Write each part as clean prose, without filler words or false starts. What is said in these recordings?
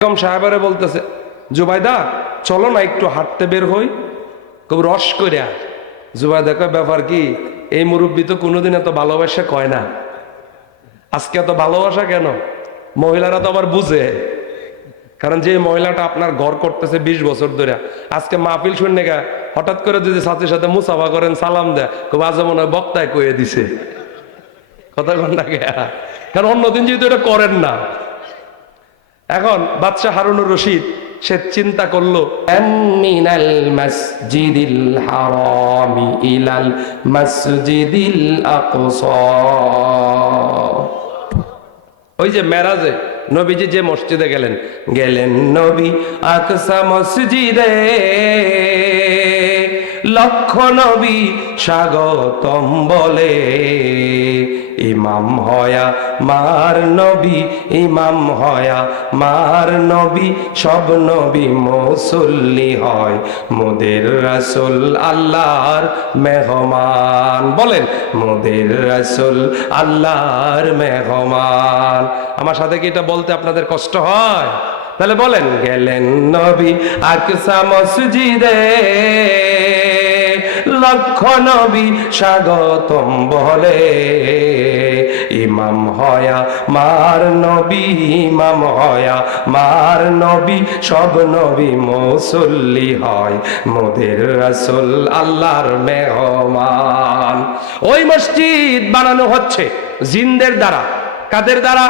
কম সাহেবারে বলতেছে, জুবাইদা চলো না একটু হাঁটতে বের হই। খুব রস কইরা জুবাইদা কয়, ব্যাপার কি? এই মুরব্বী তো কোনোদিন এত ভালোবাসা কয় না, আজকে এত ভালোবাসা কেন? মহিলারা তো আবার বুঝে, কারণ যে মহিলাটা আপনার ঘর করতেছে 20 বছর ধরে, আজকে মাহফিল শুনে গা হঠাৎ করে যদি ছাত্রীর সাথে মুসাফা করেন, সালাম দেয়, খুব আজ মনে হয় বক্তায় কয়ে দিছে কথা কন্যা গে, কারণ অন্যদিন যেহেতু এটা করেন না। এখন বাদশাহ হারুনুর রশিদ সে চিন্তা করলো, মিনাল মসজিদিল হারামি ইলাল মসজিদিল আকসা, ওই যে মেরাজে নবীজি যে মসজিদে গেলেন নবী আকসা মসজিদে, লক্ষ নবী স্বাগতম বলে, ইমাম হয়া মার নবী, ইমাম হয়া মার নবী, সব নবী মুসল্লি হয়, মোদের রাসূল আল্লাহর মেহমান। বলেন, মোদের রাসূল আল্লাহর মেহমান। আমার সাথে কি এটা বলতে আপনাদের কষ্ট হয়? তাহলে বলেন, গেলেন নবী আকসা মসজিদে, লক্ষ নবী স্বাগতম বলে, ইমাম হয়া মার নবী, ইমাম হয়া মার নবী, সব নবী মুসল্লি হয়, মোদের রাসূল আল্লাহর মেহমান। ওই মসজিদ বানানো হচ্ছে জিনদের দ্বারা। কাদের দ্বারা?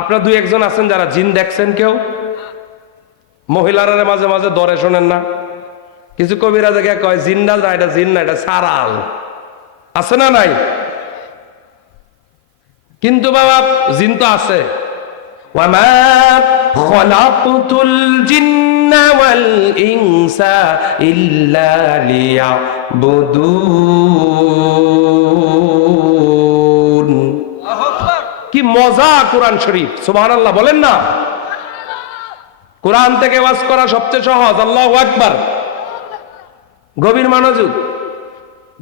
আপনারা দুই একজন আছেন যারা জিন দেখছেন। কেউ মহিলারা মাঝে মাঝে দরে শোনেন না? কিছু কবিরা জায়গায় কয় জিন্না না, এটা জিন না, এটা সারাল। আছে না নাই? কিন্তু বাবা জিন তো আছে। ওয়ামা খলাকতুল জিন্না ওয়াল ইনসা ইল্লা লিয়াবুদুন। কি মজা কোরআন শরীফ, সুবহানাল্লাহ বলেন না? কোরআন থেকে ওয়াজ করা সবচেয়ে সহজ। আল্লাহু আকবার। গভীর মনোযোগ।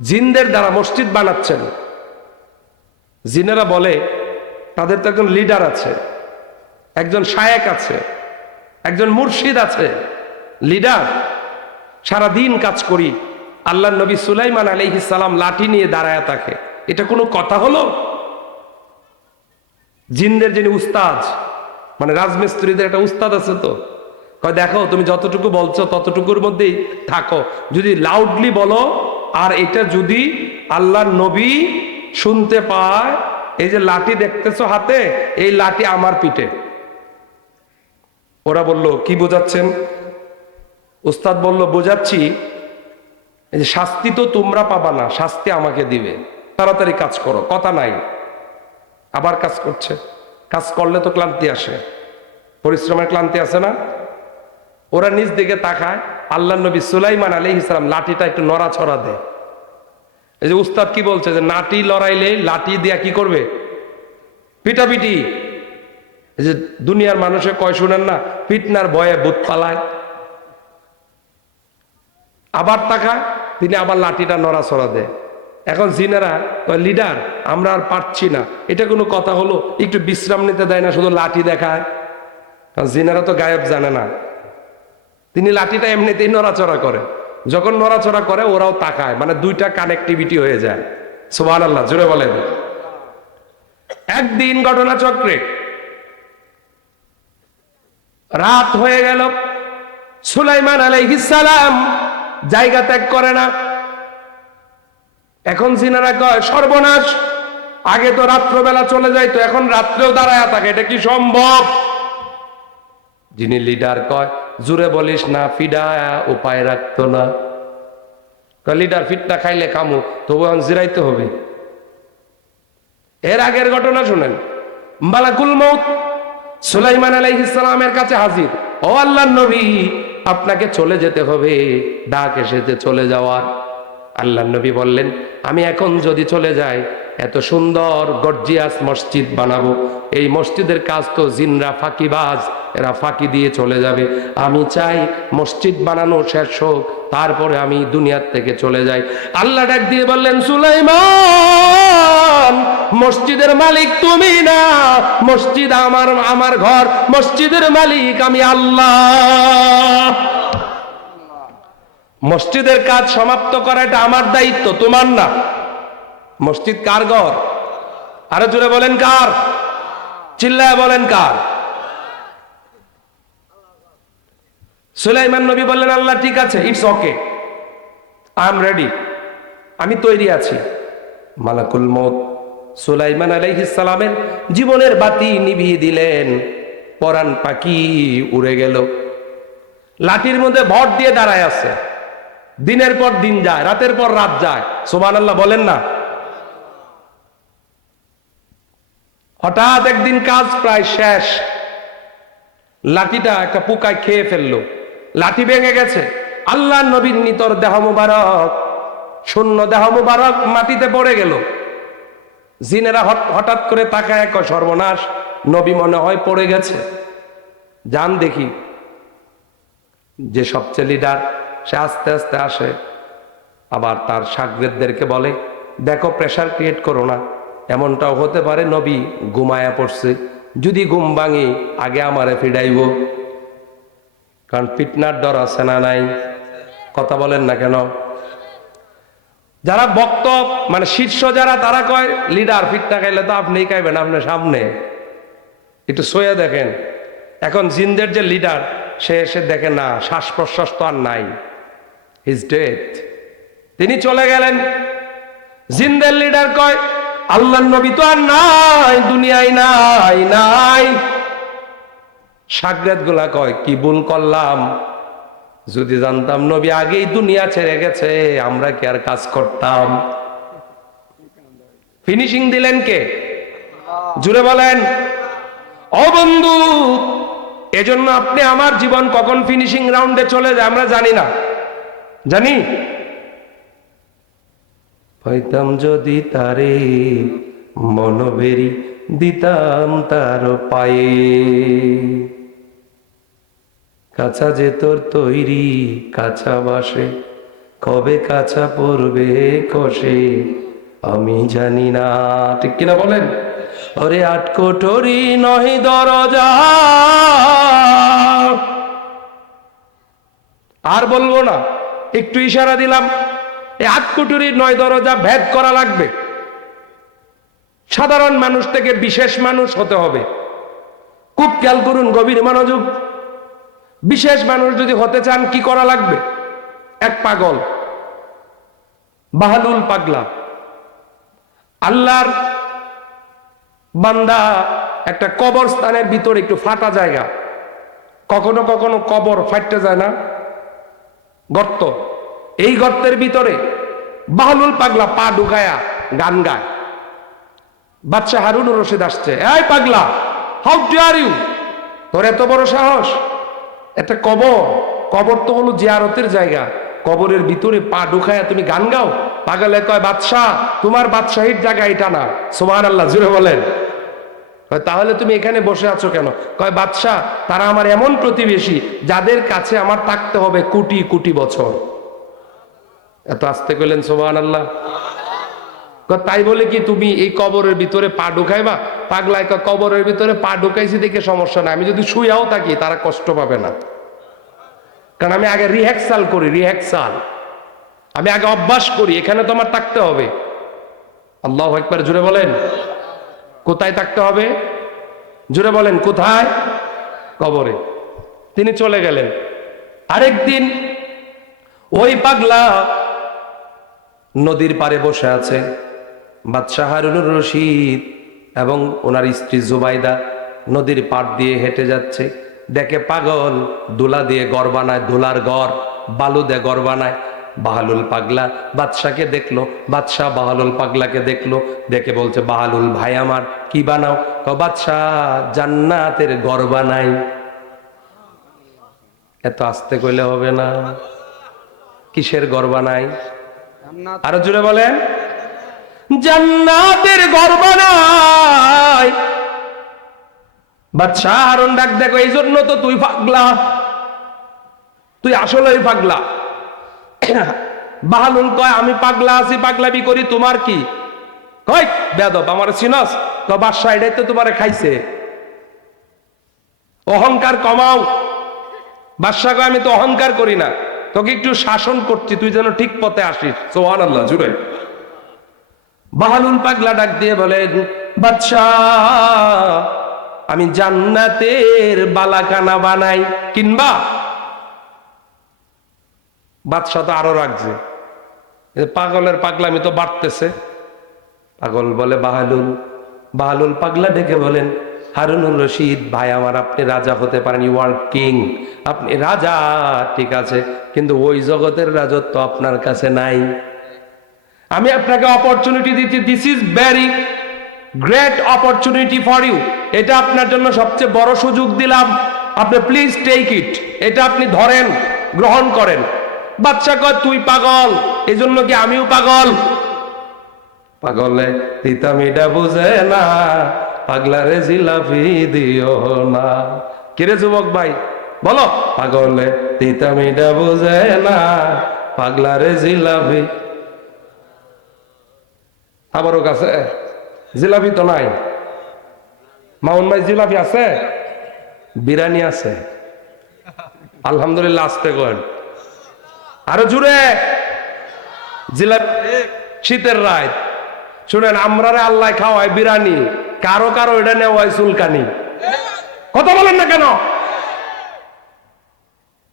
জিনদের দ্বারা মসজিদ বানাচ্ছেন। জিনেরা বলে তাদের তো একজন লিডার আছে, একজন শায়েক আছে, একজন মুর্শিদ আছে। লিডার সারা দিন কাজ করি। আল্লাহর নবী সুলাইমান আলাইহিস সালাম লাঠি নিয়ে দাঁড়ায় থাকে, এটা কোনো কথা হলো? জিনদের যিনি উস্তাদ, মানে রাজমিস্ত্রিদের একটা উস্তাদ আছে, তো কয় দেখো তুমি যতটুকু বলছো ততটুকুর মধ্যেই থাকো, যদি লাউডলি বলো আর এটা যদি আল্লাহর নবী শুনতে পায়, এই যে লাঠি দেখতেছো হাতে, এই লাঠি আমার পিঠে। ওরা বলল কি বোঝাচ্ছেন? উস্তাদ বলল, বোঝাচ্ছি এই যে শাস্তি তো তোমরা পাবা না, শাস্তি আমাকে দিবে, তাড়াতাড়ি কাজ করো। কথা নাই, আবার কাজ করছে। কাজ করলে তো ক্লান্তি আসে, পরিশ্রমের ক্লান্তি আসে না? ওরা নিজ দিকে তাকায়, আল্লাহর নবী সুলাইমান আলাইহিস সালাম লাঠিটা একটু নড়াছড়া দেয়। এই যে উস্তাদ কি বলছে যে লাঠি লড়াইলে লাঠি দিয়া কি করবে? পিটাপিটি। এই যে দুনিয়ার মানুষে কয় শুনেন না, পিটনার ভয়ে ভূত পালায়। আবার তাকায়, তিনি আবার লাঠিটা নড়াছড়া দেয়। এখন জিনেরা লিডার আমরা আর পারছি না, এটা কোনো কথা হলো? একটু বিশ্রাম নিতে দেয় না, শুধু লাঠি দেখায়। কারণ জিনেরা তো গায়েব জানে না। তিনি লাঠিটা এমনিতেই নড়াচড়া করে, যখন নড়াচড়া করে ওরাও তাকায়, মানে দুইটা কানেক্টিভিটি হয়ে যায়। সুবহানাল্লাহ, জোরে বলেন। একদিন ঘটনা চক্রে রাত হয়ে গেল, সুলাইমান আলাইহিস সালাম জায়গা ত্যাগ করে না। এখন জিনারা কয় সর্বনাশ, আগে তো রাত্রবেলা চলে যাইতো, এখন রাত্রেও দাঁড়ায় থাকে, এটা কি সম্ভব? যিনি লিডার কয়, জুড়ে বলিস না, ফিডা উপায় রাখতো না। লিডার ফিটটা খাইলে কামু, তবু এখন জিরাইতে হবে। এর আগের ঘটনা শুনেন। মালাকুল মউত সুলাইমান আলাইহিস সালামের কাছে হাজির। ও আল্লাহর নবী, আপনাকে চলে যেতে হবে, ডাক এসেছে চলে যাওয়ার। আল্লাহর নবী বললেন, আমি এখন যদি চলে যাই এত সুন্দর গর্জিয়াস মসজিদ বানাবো, এই মসজিদের কাজ তো জিনরা ফাঁকিবাজ, এরা ফাঁকি দিয়ে চলে যাবে। আমি চাই মসজিদ বানানো শেষ হোক, তারপরে আমি দুনিয়ার থেকে চলে যাই। আল্লাহ ডাক দিয়ে বললেন, সুলাইমান, মসজিদের মালিক তুমি না, মসজিদ আমার ঘর, মসজিদের মালিক আমি আল্লাহ। মসজিদের কাজ সমাপ্ত করা এটা আমার দায়িত্ব, তোমার না। মসজিদ কার ঘর? আরো জোরে বলেন কার? চিল্লায় বলেন কার? সুলাইমান নবী বললেন, আল্লাহ ঠিক আছে, it's okay, I am ready, আমি তৈরি আছি। মালাকুল মউত সুলাইমান আলাইহিস সালামের জীবনের বাতি নিভিয়ে দিলেন, পরাণ পাখি উড়ে গেল। লাঠির মধ্যে ভর দিয়ে দাঁড়ায় আছে, দিনের পর দিন যায়, রাতের পর রাত যায়, সুবহানাল্লাহ বলেন না। হঠাৎ একদিন কাজ প্রায় শেষ, লাঠিটা একটা পোকায় খেয়ে ফেললো, লাঠি ভেঙে গেছে। আল্লাহ নবীর নিতর দেহ মুবারক, শূন্য দেহ মুবারক মাটিতে পড়ে গেল। জিনেরা হঠাৎ করে তাকায়, এক সর্বনাশ, নবী মনে হয় পড়ে গেছে। যান দেখি। যে সবচেয়ে লিডার, সে আস্তে আস্তে আসে, আবার তার শাগরেদদেরকে বলে, দেখো প্রেসার ক্রিয়েট করো না, এমনটাও হতে পারে নবী ঘুমায়া পড়ছে, যদি ঘুম ভাঙি আগে আমারে ফিডাইব, কারণ ফিটনার ডর আছে না নাই? কথা বলেন না কেন? যারা বক্ত মানে শীর্ষ যারা, তারা কয় লিডার ফিটনা খাইলে তো আপনিই খাইবেন, আপনার সামনে একটু সয়ে দেখেন। এখন জিনদের যে লিডার, সে এসে দেখে না, শ্বাস প্রশ্বাস তো আর নাই, হিজ ডেথ, তিনি চলে গেলেন। জিনদের লিডার কয়, আল্লাহর নবী তো আর নাই, দুনিয়ায় নাই নাই। শাগরেদ গুলা কয়, কি ভুল করলাম, যদি জানতাম নবী আগেই দুনিয়া ছেড়ে গেছে, আমরা কি আর কাজ করতাম? ফিনিশিং দিলেন কে? জুড়ে বলেন। ও বন্ধু, এজন্য আপনি আমার জীবন কখন ফিনিশিং রাউন্ডে চলে যায় আমরা জানি না। জানি পাইতাম যদি তারে, মনোবেরি দিতাম তার পায়ে, কাঁচা যে তোর তৈরি কাঁচা বাসে, কবে কাঁচা পড়বে কষে আমি জানি না। ঠিক কিনা বলেন? ওরে আট কোঠরি নহি দরজা, আর বলবো না, একটু ইশারা দিলাম, এই আট কোঠরির 9 দরজা ভেদ করা লাগবে। সাধারণ মানুষ থেকে বিশেষ মানুষ হতে হবে। খুব খেয়াল করুন, গভীর মনোযোগ। বিশেষ মানুষ যদি হতে চান, কি করা লাগবে? এক পাগল, বাহালুল পাগলা, আল্লাহর বান্দা, একটা কবরস্থানের ভিতরে একটু ফাটা জায়গা, কখনো কখনো কবর ফাটতে যায় না, গর্ত, এই গর্তের ভিতরে বাহালুল পাগলা পা ঢুকায়া গান গায়। বাদশা হারুনুর রশিদ আসছে, এই পাগলা, হাউ ডিয়ার ইউ, তোর এত বড় সাহস, একটা কবর, কবর তো হলো জিয়ারতের জায়গা, কবরের ভিতরে পা ঢুকায়া তুমি গান গাও? পাগলে কয়, বাদশাহ, তোমার বাদশাহীর জায়গা এটা না। সুবহানাল্লাহ, জোরে বলেন। তাহলে তুমি এখানে বসে আছো কেন? কয়, বাদশাহ, তারা আমার এমন প্রতিবেশী যাদের কাছে আমার থাকতে হবে কোটি কোটি বছর। এত আস্তে কইলেন সুবহানাল্লাহ। তাই বলে কি তুমি এই কবরের ভিতরে পা ঢুকাইবা? পাগলায় কয়, কবরের ভিতরে পা ঢুকাইছি দেখে সমস্যা নাই, আমি যদি শুয়াও থাকি তারা কষ্ট পাবে না, কারণ আমি আগে রিহ্যাক্সাল করি, রিহ্যাক্সাল, আমি আগে অভ্যাস করি, এখানে তো আমার থাকতে হবে। আল্লাহু আকবার, জুড়ে বলেন। কোথায় থাকতে হবে? জুড়ে বলেন, কোথায়? কবরে। তিনি চলে গেলেন। আরেকদিন ওই পাগলা নদীর পাড়ে বসে আছে, বাদশাহ হারুনুর রশিদ এবং ওনার স্ত্রী জুবাইদা নদীর পাড় দিয়ে হেঁটে যাচ্ছে। দেখে পাগল দোলা দিয়ে ঘর বানায়, দোলার ঘর, বালু দিয়ে ঘর বানায়। বাহালুল পাগলা বাদশাকে দেখলো, বাদশাহ বাহালুল পাগলাকে দেখলো, দেখে বলছে, বাহালুল ভাই আমার, কি বানাও? বাদশাহ, জান্নাতের ঘর বানাই। এত আস্তে কইলে হবে না। কিসের ঘর বানাই? আরো জুড়ে বলেন। জান্নাতের ঘর বানায়। বাদশাহ হারুন ডাক দেখো, এই জন্য তো তুই পাগলা, তুই আসলেই পাগলা। বাহলুল কয়, আমি পাগলা আছি, পাগলামি করি, তোমার কি? কয় বেয়াদব, আমার চিনস? তো বাদশাহ এটাই তো তোমারে খাইছে। অহংকার কমাও। বাদশাহ কয়, আমি তো অহংকার করি না, তোকে একটু শাসন করছি, তুই যেন ঠিক পথে আসিস। সুবহানাল্লাহ জুড়ে। বাহলুল পাগলা ডাক দিয়ে বলে, বাদশাহ আমি জান্নাতের বালাকানা বানাই, কিনবা? বাদশাহ তো আরো রাখছে, পাগলের পাগলামি তো বাড়তেছে। পাগল বলে, বাহলুল পাগলা ডেকে বলেন, হারুনুর রশিদ ভাই আমার, আপনি রাজা হতে পারেন, ইউ আর কিং, আপনি রাজা ঠিক আছে, কিন্তু ওই জগতের রাজত্ব আপনার কাছে নাই। আমি আপনাকে অপরচুনিটি দিচ্ছি, this is very great opportunity for you, এটা আপনার জন্য সবচেয়ে বড় সুযোগ দিলাম, আপনি প্লিজ টেক ইট, এটা আপনি ধরেন, গ্রহণ করেন। বাদশা কয়, তুই পাগল, এই জন্য কি আমিও পাগল? পাগলে তিতা মিঠা বুঝে না, পাগলারে জিলাপি দিও না। কিরে যুবক ভাই বলো, পাগলে তিতা মিঠা বুঝে না, পাগলারে জিলাপি। আবারও কাছে জিলাপি তো নাই। মামুন ভাই জিলাপি আছে? বিরিয়ানি আছে? আলহামদুলিল্লাহ, আসতে করেন আরো জুড়ে। জিলাপি শীতের রাত, শুনেন, আমরারে আল্লাহ খাওয়ায় বিরিয়ানি, কারো কারো এটা নেওয়ায় চুলকানি। কথা বলেন না কেন?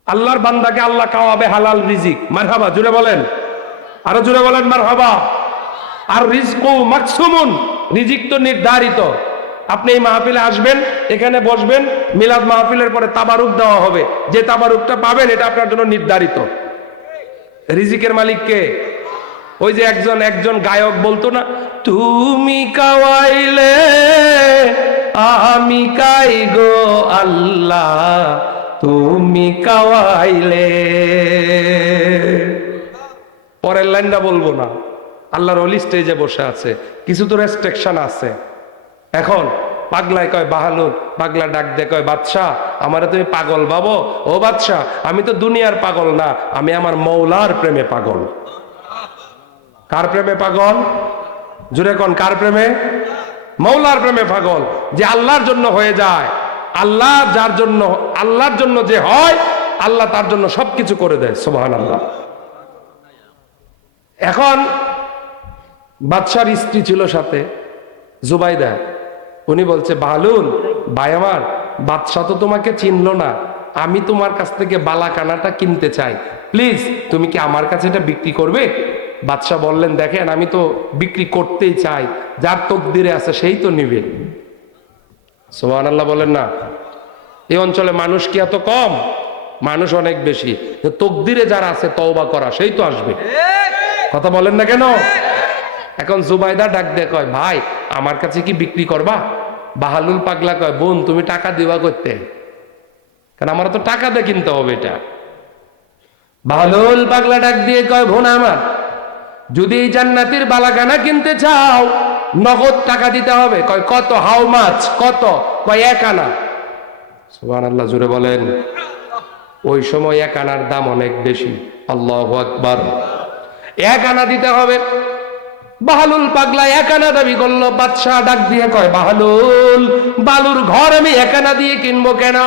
আল্লাহর বান্দাকে আল্লাহ খাওয়াবে হালাল রিজিক। মারহাবা জুড়ে বলেন, আরো জুড়ে বলেন মারহাবা। আর রিজকু মাকসুমুন, রিজিক তো নির্ধারিত। আপনি এই মাহফিলে আসবেন, এখানে বসবেন, মিলাদ মাহফিলের পরে তাবারুক দেওয়া হবে, যে তাবারুকটা পাবেন এটা আপনার জন্য নির্ধারিত। রিজিকের মালিক কে? ওই যে একজন গায়ক বলতো না, তুমি কাওয়াইলে আমি কাই গো আল্লাহ, তুমি কাওয়াইলে। পরের লাইনটা বলবো না, আল্লাহর ওলি স্টেজে বসে আছে, কিছু তো রেস্ট্রিকশন আছে। এখন পাগলায় কয়, বাহলুল পাগলা ডাক দে কয়, বাদশাহ আমারে তুমি পাগল ভাবো? ও বাদশাহ, আমি তো দুনিয়ার পাগল না, আমি আমার মৌলার প্রেমে পাগল। কার প্রেমে পাগল? জুড়ে কোন, কার প্রেমে? মৌলার প্রেমে পাগল, যে আল্লাহর জন্য হয়ে যায়। আল্লাহ যার জন্য, আল্লাহর জন্য যে হয়, আল্লাহ তার জন্য সবকিছু করে দেয়। সুবহানাল্লাহ। এখন বাদশার স্ত্রী ছিল সাথে, জুবাইদা, উনি বলছে, বাহলুল ভাই আমার, বাদশা তো তোমাকে চিনলো না, আমি তোমার কাছ থেকে বালাকানাটা কিনতে চাই, প্লিজ তুমি কি আমার কাছে এটা বিক্রি করবে? বাদশাহ বললেন, দেখেন আমি তো বিক্রি করতেই চাই, যার তকদিরে আছে সেই তো নিবে। সুবহানাল্লাহ বলেন না। এই অঞ্চলে মানুষ কি এত কম? মানুষ অনেক বেশি। তকদিরে যারা আছে তওবা করা, সেই তো আসবে। কথা বলেন না কেন? এখন জুবাইদা ডাক দিয়ে কয়, ভাই আমার কাছে কি বিক্রি করবা? বাহলুল পাগলা কয়, বোন তুমি টাকা দিবা করতে, কারণ আমার তো টাকা দিয়ে কিনতে হবে এটা। বাহলুল পাগলা ডাক দিয়ে কয়, বোন আমার, যদি এই জান্নাতের বালাখানা কিনতে চাও নগদ টাকা দিতে হবে। কয় কত? How much? কত? কয় 1 আনা। সুবহানাল্লাহ জুড়ে বলেন। ওই সময় 1 আনার দাম অনেক বেশি। আল্লাহু আকবার। 1 আনা দিতে হবে। বাহলুল পাগলা 1 আনা দাবি করলো। বাদশাহ ডাক দিয়ে কয়, বাহলুল, বালুর ঘর আমি 1 আনা দিয়ে কিনবো কেন?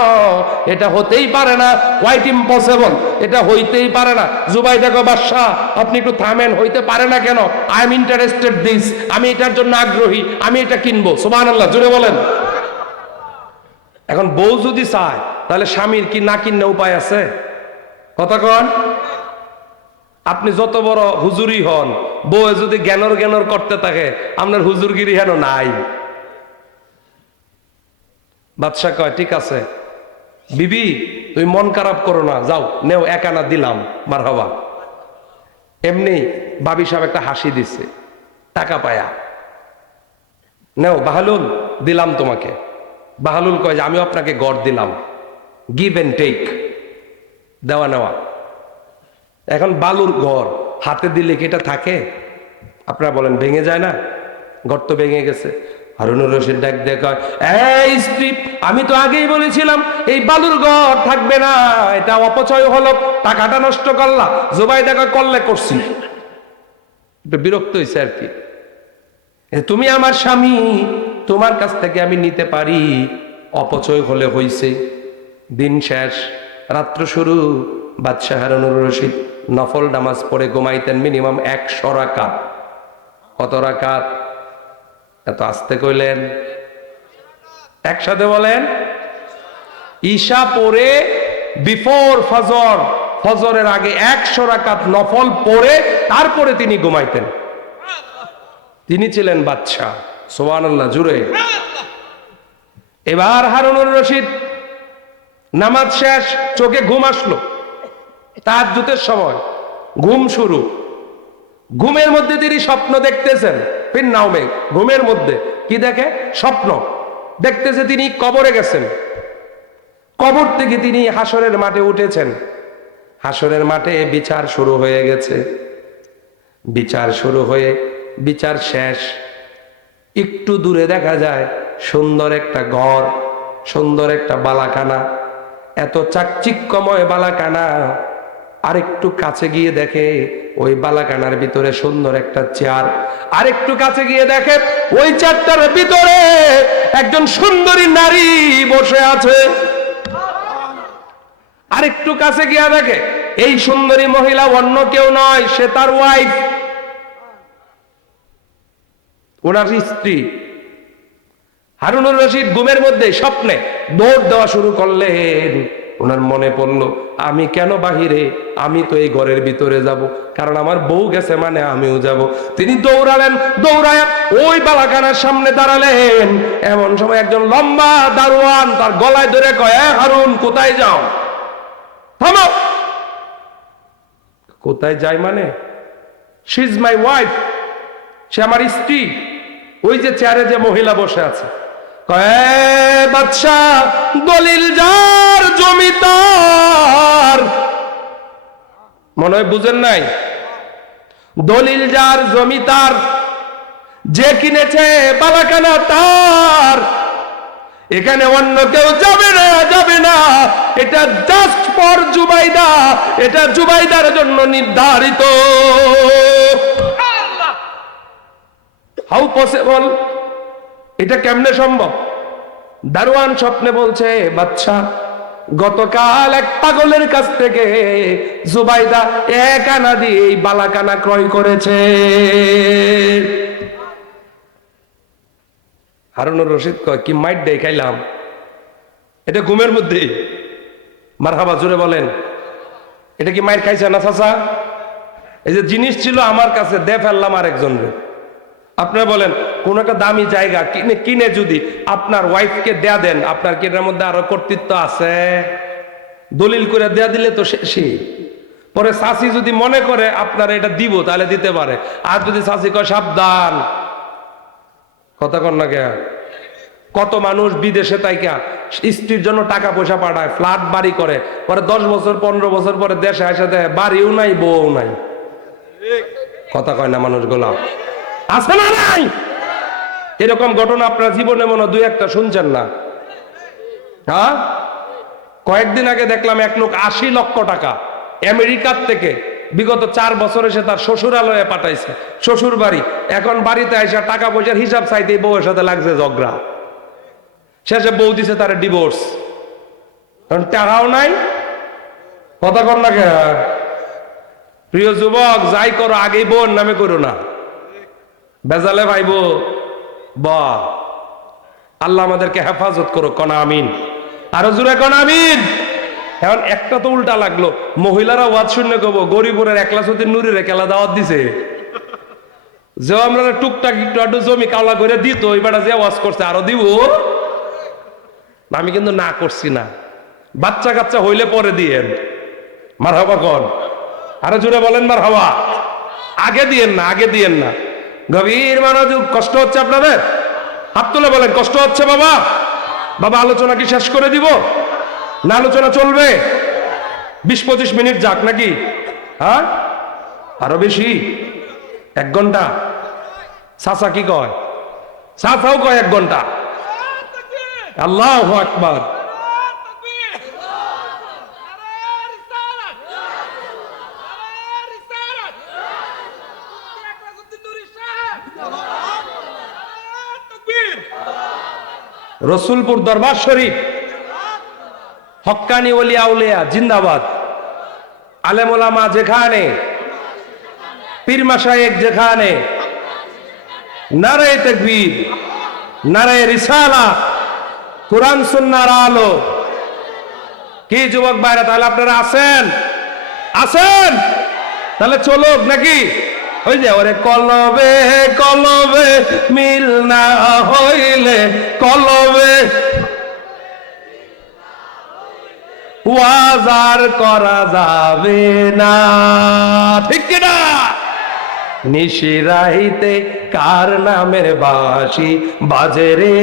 এটা হতেই পারে না, কোয়াইট ইম্পসিবল, এটা হইতেই পারে না। জুবাইদা কয়, বাদশাহ আপনি একটু থামেন, হইতে পারে না কেন? আই এম ইন্টারেস্টেড দিস, আমি এটার জন্য আগ্রহী, আমি এটা কিনবো। সুবহানাল্লাহ জুড়ে বলেন। এখন বউ যদি চায়, তাহলে স্বামীর কি না কিনে উপায় আছে? কথা কন। আপনি যত বড় হুজুরি হন, বউ যদি জ্ঞানর করতে থাকে, আপনার হুজুরগিরি হেন নাই। বাদশাহ কয়, ঠিক আছে বিবি, তুমি মন খারাপ করো না, যাও নেও 1 আনা দিলাম, মারহাবা। এমনি ভাবি সাহেব একটা হাসি দিচ্ছে টাকা পায়া, নেও বাহলুল, দিলাম তোমাকে। বাহলুল কয় যে, আমিও আপনাকে গড় দিলাম, গিভ এন্ড টেক, দেওয়া নেওয়া। এখন বালুর ঘর হাতে দিলে কি এটা থাকে? আপনারা বলেন ভেঙে যায় না? গর্ত ভেঙে গেছে। হারুনুর রশিদ ডাক দেখে, এই স্ত্রী, আমি তো আগেই বলেছিলাম এই বালুর ঘর থাকবে না, এটা অপচয় হলো, টাকাটা নষ্ট করলা। জুবাইদা করলে করছি, বিরক্ত হয়েছে আর কি। তুমি আমার স্বামী, তোমার কাছ থেকে আমি নিতে পারি, অপচয় হলে হইছে। দিন শেষ, রাত্র শুরু। বাদশাহ হারুনুর রশিদ নফল নামাজ পড়ে ঘুমাইতেন মিনিমাম 100 রাকাত। কত রাকাত? এত আস্তে কইলেন, একসাথে বলেন। ঈশা পড়ে বিফোর ফজর, ফজরের আগে 100 রাকাত নফল পড়ে তারপরে তিনি ঘুমাইতেন। তিনি ছিলেন বাদশাহ। সুবহানাল্লাহ জুড়ে। এবার হারুনুর রশিদ নামাজ শেষ, চোখে ঘুম আসলো। তাহাজ্জুদের সময় ঘুম শুরু। ঘুমের মধ্যে তিনি স্বপ্ন দেখতেছেন। ফিন্নাউমে, ঘুমের মধ্যে কি দেখে? স্বপ্ন দেখতেছে তিনি কবরে গেছেন। কবর থেকে তিনি হাসরের মাঠে উঠেছেন। হাসরের মাঠে বিচার শুরু হয়ে গেছে। বিচার শুরু হয়ে বিচার শেষ। একটু দূরে দেখা যায় সুন্দর একটা ঘর, সুন্দর একটা বালাখানা, এত চাকচিক্যময় বালাখানা। আর একটু কাছে গিয়ে দেখে ওই বালাখানার ভিতরে সুন্দর একটা চেয়ার। আর একটু কাছে গিয়ে দেখে ওই চেয়ারটার ভিতরে একজন সুন্দরী নারী বসে আছে। আর একটু কাছে গিয়ে দেখে এই সুন্দরী মহিলা অন্য কেউ নয়, সে তার ওয়াইফ, ওনার স্ত্রী। হারুনুর রশিদ ঘুমের মধ্যে স্বপ্নে দৌড় দেওয়া শুরু করলেন। ওনার মনে পড়লো, আমি কেন বাহিরে, আমি তো এই ঘরের ভিতরে যাব, কারণ আমার বউ গেছে মানে আমিও যাব। তিনি দৌড়ালেন, দৌড়ায় ওই বালাখানার সামনে দাঁড়ালেন। এমন সময় একজন লম্বা দারোয়ান তার গলায় ধরে কয়, হারুন কোথায় যাও? থামো। কোথায় যাই মানে? শি ইজ মাই ওয়াইফ, সে আমার স্ত্রী। ওই যে চেয়ারে যে মহিলা বসে আছে, বাদশা, দলিল যার জমিদার। মনে হয় বুঝেন নাই? দলিল যার জমিদার, যে কিনেছে বালাখানা তার। এখানে অন্য কেউ যাবে না, যাবে না। এটা জাস্ট ফর জুবাইদা, এটা জুবাইদার জন্য নির্ধারিত। How possible? এটা কেমনে সম্ভব? দারোয়ান স্বপ্নে বলছে, বাদশা, গতকাল এক পাগলের কাছ থেকে জুবাইদা 1 আনা দিয়ে এই বালাখানা ক্রয় করেছে। হারুনুর রশিদ কয়, কি মাইট দেয় খাইলাম? এটা ঘুমের মধ্যে। মারহাবা জোরে বলেন। এটা কি মাইর খাইছে না চাচা? এই যে জিনিস ছিল আমার কাছে, দে ফেললাম আরেকজন রে। আপনারা বলেন, কোন একটা দামি জায়গা কিনে যদি আপনার ওয়াইফকে দেয়া দেন, আপনার কি এটার মধ্যে আরো কর্তৃত্ব আছে? দলিল করে দেয়া দিলে তো শেষই। পরে চাচি যদি মনে করে আপনারা এটা দিব, তাহলে দিতে পারে। আর যদি চাচি কয় সাবধান, কথা কন না কে? কত মানুষ বিদেশে তাইকা স্ত্রীর জন্য টাকা পয়সা পাঠায়, ফ্ল্যাট বাড়ি করে, পরে 10 বছর 15 বছর পরে দেশে এসে দেয় বাড়িও নাই, বউ নাই। কথা কয় না মানুষগুলা? আছে না নাই? এরকম ঘটনা আপনার জীবনে মনে 2-1টা শুনছেন না? হ্যাঁ, কয়েকদিন আগে দেখলাম এক লোক 80 লক্ষ টাকা আমেরিকার থেকে বিগত 4 বছরে সে তার শ্বশুরালয়ে পাঠাইছে, শ্বশুর বাড়ি। এখন বাড়িতে এসে টাকা পয়সার হিসাব চাইতে বউয়ের সাথে লাগছে ঝগড়া। শেষে বউ দিছে তার ডিভোর্স, কারণ টাকাও নাই। কথা কর না কে? প্রিয় যুবক, যাই করো আগেই বউর নামে করো না, বেজালে ভাইব। বা আল্লাহ আমাদেরকে হেফাজত করো, কনা আমিন। আরো জোরে কনা আমিন। এখন একটা তো উল্টা লাগলো, মহিলারা ওয়াজ শুনে কব গরিবের একলা সতীর নুরির খেলা দাওয়াত দিছে। যে আমরা টুকটাক একটু আড্ডু জমি কাওলা করে দিত, এবার যে ওয়াজ করছে আরো দিব। আমি কিন্তু না করছি না, বাচ্চা কাচ্চা হইলে পরে দিয়েন। মার হাবা কন, আরো জোরে বলেন মার হাবা। আগে দিয়েন না, আগে দিয়েন না। গভীর মনোযোগ। কষ্ট হচ্ছে আপনাদের? হাত তুলে বলেন কষ্ট হচ্ছে বাবা। বাবা আলোচনা কি শেষ করে দিব না আলোচনা চলবে? 20-25 মিনিট যাক নাকি? হ্যাঁ, আরো বেশি? 1 ঘন্টা? চাচা কি কয়? চাচাও কয় 1 ঘন্টা। আল্লাহু আকবার। রসুলপুর দরবার শরীফ, হক্কানি ওলিয়া উলিয়া জিন্দাবাদ। আলেম ওলামা যেখানে, পীর মাশায়েখ যেখানে, নারায়ে তাকবীর, নারায়ে রিসালাত, কোরআন সুন্নাহর আলো। কি যুবক ভাইরা, তাহলে আপনারা আছেন? আছেন? তাহলে চলুক নাকি? ওই যে ওরে কলবে কলবে মিল না হইলে কলবে ওয়াজার করা যাবে না, ঠিক কিনা? নিশিরাইতে কার নামের বাঁশি বাজে রে,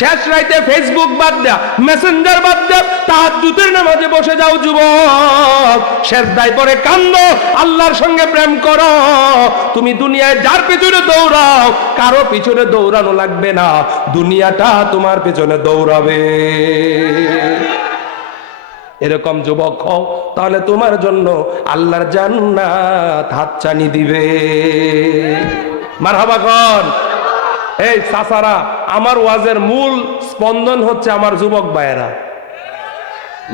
শেষ রাইতে ফেসবুক বাদ দেয়া, মেসেঞ্জার বাদ দেয়া, তাহাজ্জুদের নামাজে বসে যাও যুবক, সেজদায় পড়ে কান্দো, আল্লাহর সঙ্গে প্রেম করো। তুমি দুনিয়ায় যার পিছনে দৌড়াও, কারো পিছনে দৌড়ানো লাগবে না, দুনিয়াটা তোমার পিছনে দৌড়াবে। এরকম যুবক হও, তাহলে তোমার জন্য আল্লাহর জান্নাত হাতছানি দিবে। মারহাবা কন। এই চাচারা, আমার ওয়াজের মূল স্পন্দন হচ্ছে আমার যুবক ভাইয়েরা।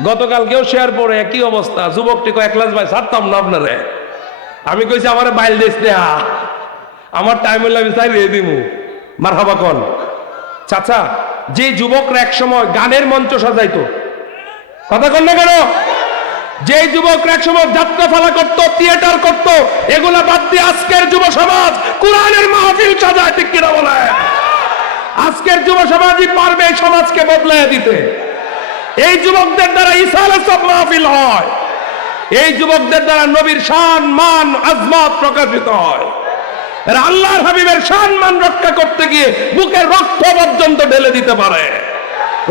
গতকালকেও শেয়ার পরে একই অবস্থা, যুবকটি কয় একলাস ভাই ছাড়তাম না আপনারে। আমি কইছি আমার বাইল দিস না, আমার টাইম হইলে আমি চাই রে দিমু। মারহাবা কন। চাচা, যে যুবকরা একসময় গানের মঞ্চ সাজাইতো, কথা কন না কেন? যে যুবকরা একসময় যাত্রা ফালা করত, থিয়েটার করত, এগুলা বাদ দিয়ে আজকের যুব সমাজ কোরআনের মাহফিল সাজায়, ঠিক কিনা বলে? আজকের যুব সমাজই পারবে এই সমাজকে বদলায় দিতে। এই যুবকদের দ্বারা ইসালে সব মাহফিল হয়, এই যুবকদের দ্বারা নবীর শান মান আজমত প্রকাশিত হয়। এরা আল্লাহর হাবিবের শান মান রক্ষা করতে গিয়ে বুকের রক্ত পর্যন্ত ঢেলে দিতে পারে।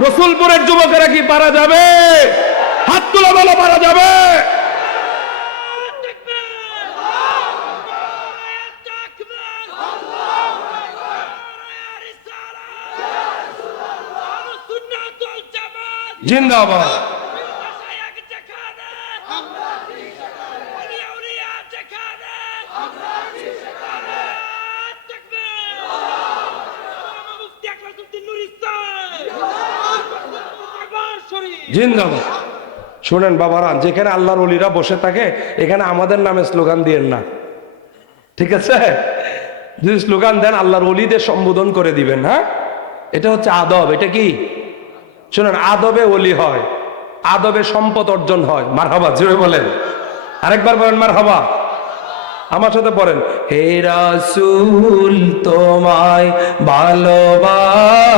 রসুলপুরের যুবকেরা কি পারা যাবে? হাত তুলে বলো, পারা যাবে? জিন্দাবাদ। জিন্দাবাদ। শুনেন বাবারা, যেখানে আল্লাহর ওলিরা বসে থাকে, এখানে আমাদের নামে স্লোগান দিয়েন না, ঠিক আছে? যদি স্লোগান দেন, আল্লাহর ওলিদের সম্বোধন করে দিবেন। হ্যাঁ, এটা হচ্ছে আদব। এটা কি? শুনেন, আদবে ওলি হয়, আদবে সম্পদ অর্জন হয়। মারহাবা, জোরে বলেন। আরেকবার বলেন মারহাবা। আমার সাথে পড়েন, হে রাসূল তোমায় ভালোবাসি,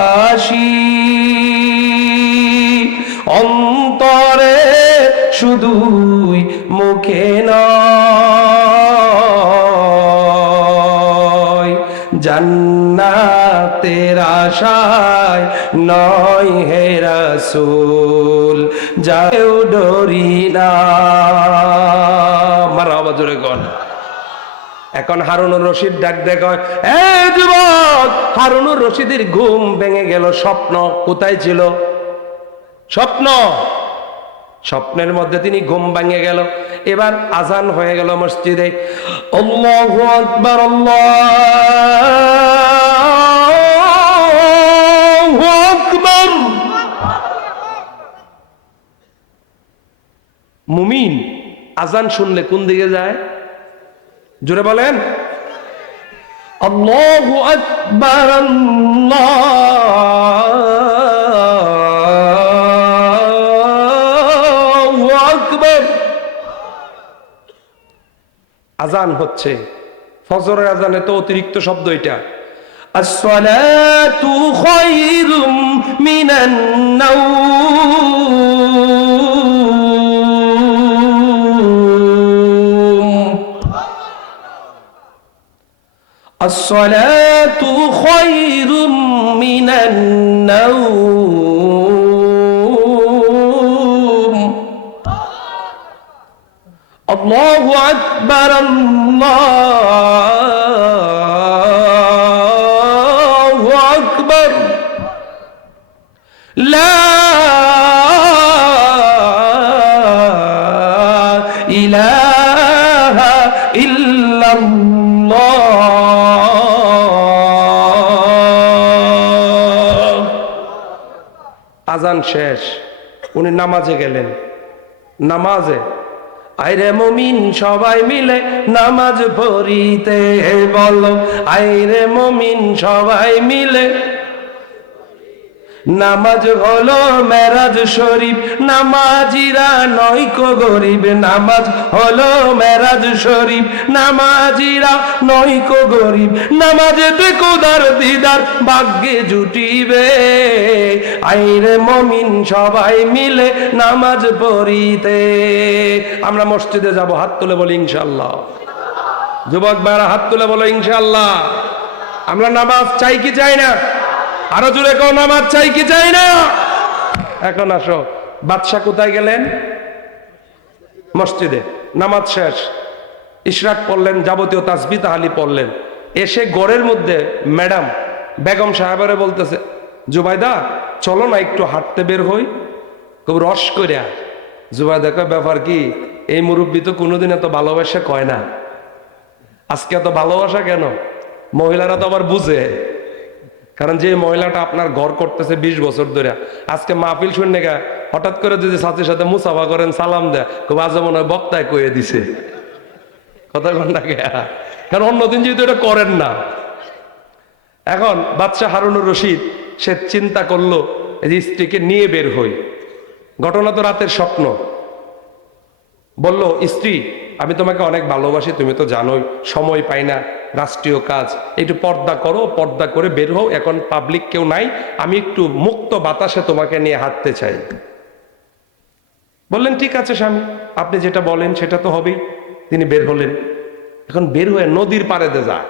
অন্তরে শুধুই মুখে নয়, জান্নাতের আশায় নয় হে রাসূল, যাও ডরি না। মারহাবা, জোরে কোন। এখন হারুনুর রশিদ ডাক দেখো, এ যুবক, হারুনুর রশিদের ঘুম ভেঙে গেল। স্বপ্ন কোথায় ছিল? স্বপ্ন, স্বপ্নের মধ্যে তিনি ঘুম ভেঙে গেল। এবার আজান হয়ে গেল মসজিদে। আল্লাহু আকবার, আল্লাহু আকবার। মুমিন আজান শুনলে কোন দিকে যায়? জোরে বলেন, আল্লাহু আকবার, আল্লাহু আকবার। আজান হচ্ছে, ফজরের আজানে তো অতিরিক্ত শব্দ এটা, আসসালাতু খায়রুম মিনান নাওম, আসসালাতু খায়রুম মিনান নাওম, আল্লাহু আকবার, আল্লাহু আকবার, লা ইলাহা ইল্লাল্লাহ। আজান শেষ, উনি নামাজে গেলেন। নামাজে আইরে মুমিন সবাই মিলে নামাজ পড়িতে বলো, আইরে মুমিন সবাই মিলে। নামাজ হলো মেরাজ শরীফ, নামাজিরা নয়কো গরিব। নামাজ হলো মেরাজ শরীফ, নামাজিরা নয়কো গরিব। নামাজেতে খোদার দিদার ভাগ্যে জুটিবে, আইরে মুমিন সবাই মিলে নামাজ পড়িতে। আমরা মসজিদে যাব, হাত তুলে বলি ইনশাআল্লাহ। যুবক ভাইরা হাত তুলে বলো ইনশাআল্লাহ। আমরা নামাজ চাই কি চাই না? আরো জোরে কেউ নামাজ চাই কি চাই না? এখন আসো, বাদশা কোথায় গেলেন? মসজিদে। নামাজ শেষ, ইশরাক পড়লেন, যাবতীয় তাসবিহ তাহলি পড়লেন। এসে ঘরের মধ্যে ম্যাডাম বেগম সাহেবেরা বলতেছে, জুবাইদা চলো না একটু হাঁটতে বের হই। খুব রস করিয়া। জুবাইদা কয়, ব্যাপার কি? এই মুরব্বী তো কোনোদিন এত ভালোবাসা কয় না, আজকে এত ভালোবাসা কেন? মহিলারা তো আবার বুঝে, কারণ যে মহিলাটা আপনার ঘর করতেছে 20 বছর ধরে, আজকে মাহফিল শুনে গা হঠাৎ করে যদি ছাত্রীর সাথে মুসাফা করেন, সালাম দেয়, খুব আজ মনে হয় বক্তায় কয়ে দিছে কথা কন্যা। কারণ অন্যদিন যেহেতু এটা করেন না। এখন বাদশাহ হারুনুর রশিদ সে চিন্তা করলো যে স্ত্রীকে নিয়ে বের হই। ঘটনা তো রাতের স্বপ্ন। বলল, স্ত্রী আমি তোমাকে অনেক ভালোবাসি, তুমি তো জানোই, সময় পাই না, রাষ্ট্রীয় কাজ, একটু পর্দা করো, পর্দা করে বের হও, এখন পাবলিক কেউ নাই, আমি একটু মুক্ত বাতাসে তোমাকে নিয়ে হাঁটতে চাই। বললেন, ঠিক আছে স্বামী, আপনি যেটা বলেন সেটা তো হবেই। তিনি বের হলেন। এখন বের হয়ে নদীর পাড়েতে যায়।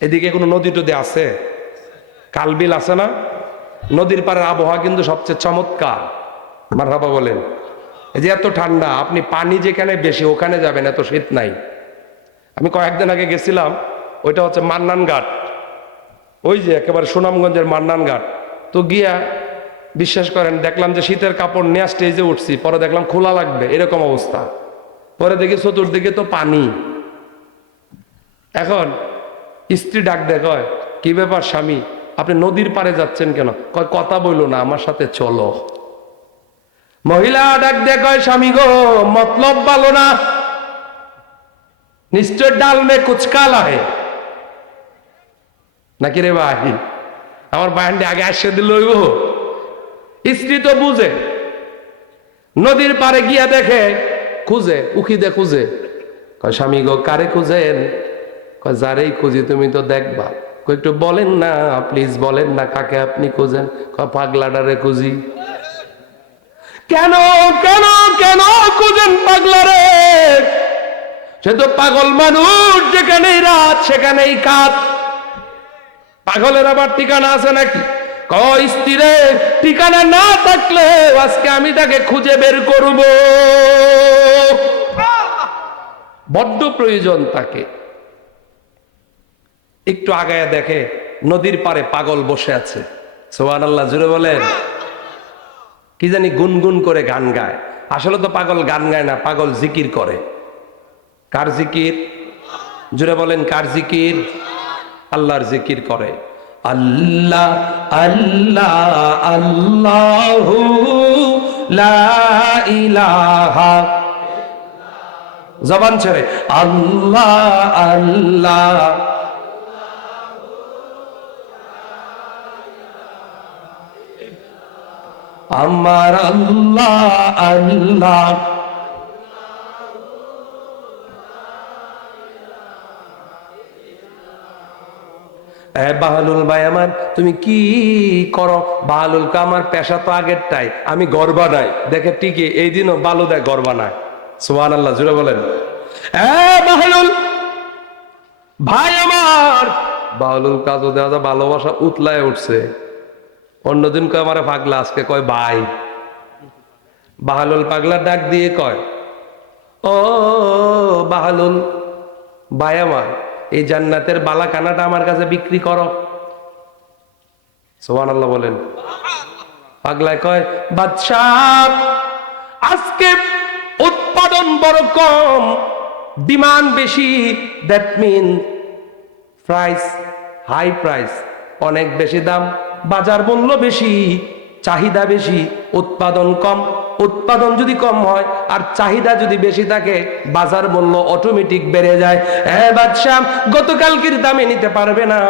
এদিকে কোনো নদী টদী আছে? কালবিল আছে না? নদীর পাড়ের আবহাওয়া কিন্তু সবচেয়ে চমৎকার। মারহাবা বলেন। এই যে এত ঠান্ডা, আপনি পানি যেখানে বেশি ওখানে যাবেন, এত শীত নাই। আমি কয়েকদিন আগে গেছিলাম, ওইটা হচ্ছে মান্নান ঘাট, ওই যে একেবারে সুনামগঞ্জের মান্নান ঘাট। তো গিয়া বিশ্বাস করেন, দেখলাম যে শীতের কাপড় নিয়ে স্টেজে উঠছি, পরে দেখলাম খোলা লাগবে, এরকম অবস্থা। পরে দেখি চতুর্দিকে তো পানি। এখন স্ত্রী ডাক দেয়, কয়, কি ব্যাপার স্বামী, আপনি নদীর পাড়ে যাচ্ছেন কেন? কয়, কথা বইলো না, আমার সাথে চলো। মহিলা ডাক দেয়, কয়, স্বামী গো, মতলব ভালো না, নিশ্চয় ডাল মে কুছ কালা হে নাকি রে ভাই? আমার বায়ানটি আগে আসে দিল। স্ত্রী তো বুঝে, নদীর পাড়ে গিয়া দেখে, খুঁজে, উকিদে খুঁজে। কয়, স্বামী গো, কারে খুঁজেন? কয়, যারেই খুঁজি তুমি তো দেখবা। কয়, একটু বলেন না প্লিজ, বলেন না কাকে আপনি খুঁজেন? কয়, পাগলাডারে খুঁজি। কেন কেন কেন খুঁজেন পাগলারে? সে তো পাগল মানুষ, যেখানেই রাত সেখানেই কাত। পাগলের আবার ঠিকানা আছে নাকি? কয়, স্ত্রীরে ঠিকানা না থাকলে আজকে আমি তাকে খুঁজে বের করব, বড্ড প্রয়োজন তাকে। একটু আগায় দেখে নদীর পাড়ে পাগল বসে আছে। সুবহানাল্লাহ, জুড়ে বলেন। কি জানি গুনগুন করে গান গায়। আসলে তো পাগল গান গায় না, পাগল জিকির করে। কার জিকির? জুড়ে বলেন, কার জিকির? আল্লাহর জিকির করে। আল্লাহ আল্লাহ আল্লাহু লা ইলাহা, জবান ছেড়ে আল্লাহ আল্লাহ। আমার আল্লাহ আল্লাহ। বাহালুল ভাই আমার, তুমি কি করো? বাহালুল কা, আমার পেশা তো আগেরটাই, আমি ঘর বানাই। দেখে টিকে এই দিনও বালু দেয়, ঘর বানায়। সুবহানাল্লাহ, জুড়ে বলেন। বাহালুল ভাই আমার, বাহালুল কাজ দেখা যায় ভালোবাসা উতলায় উঠছে। অন্যদিন কয় আমারে পাগলা, আজকে কয় ভাই। বাহালুল পাগলা ডাক দিয়ে কয়, ও বাহালুল, ভাই আমার, এই জান্নাতের বালাখানাটা আমার কাছে বিক্রি করো। সুবহানাল্লাহ বলেন। পাগলায় কয়, বাদশাহ আজকে উৎপাদন বড় কম, ডিমান্ড বেশি, that mean price high, price অনেক বেশি দাম, বাজার মূল্য বেশি, চাহিদা বেশি, উৎপাদন কম। উৎপাদন যদি কম হয় আর চাহিদা যদি বেশি থাকে, বাজার মূল্য অটোমেটিক বেড়ে যায়। হ্যাঁ বাদশাহ, গতকালকের দামে নিতে পারবে না,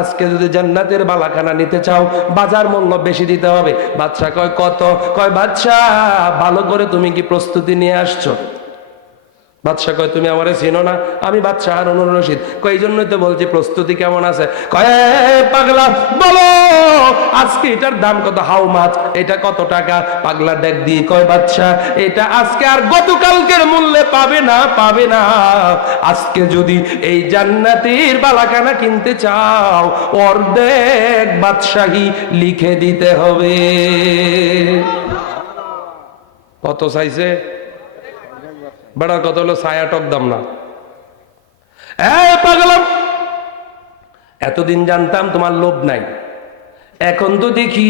আজকে যদি জান্নাতের বালাখানা নিতে চাও বাজার মূল্য বেশি দিতে হবে। বাদশাহ কয় কত? কয় বাদশাহ ভালো করে তুমি কি প্রস্তুতি নিয়ে আসছো? বাদশাহ কয় তুমি আমারে চিনো না? আমি বাদশাহ হারুনুর রশিদ। কয় এই জন্যই তো বলছি প্রস্তুতি কেমন আছে। কয় পাগলা বলো আজকে এটার দাম কত, হাউ মাছ, এটা কত টাকা? পাগলা দেখ দিয়ে কয় বাদশাহ এটা আজকে আর গতকালকের মূল্যে পাবে না, পাবে না। আজকে যদি এই জান্নাতের বালাখানা কিনতে চাও অর্ধেক বাদশাহী লিখে দিতে হবে। কত চাইছে? বেড়ার কথা হলো ছায়া টক দাম না। পাগল, এতদিন জানতাম তোমার লোভ নাই, এখন তো দেখি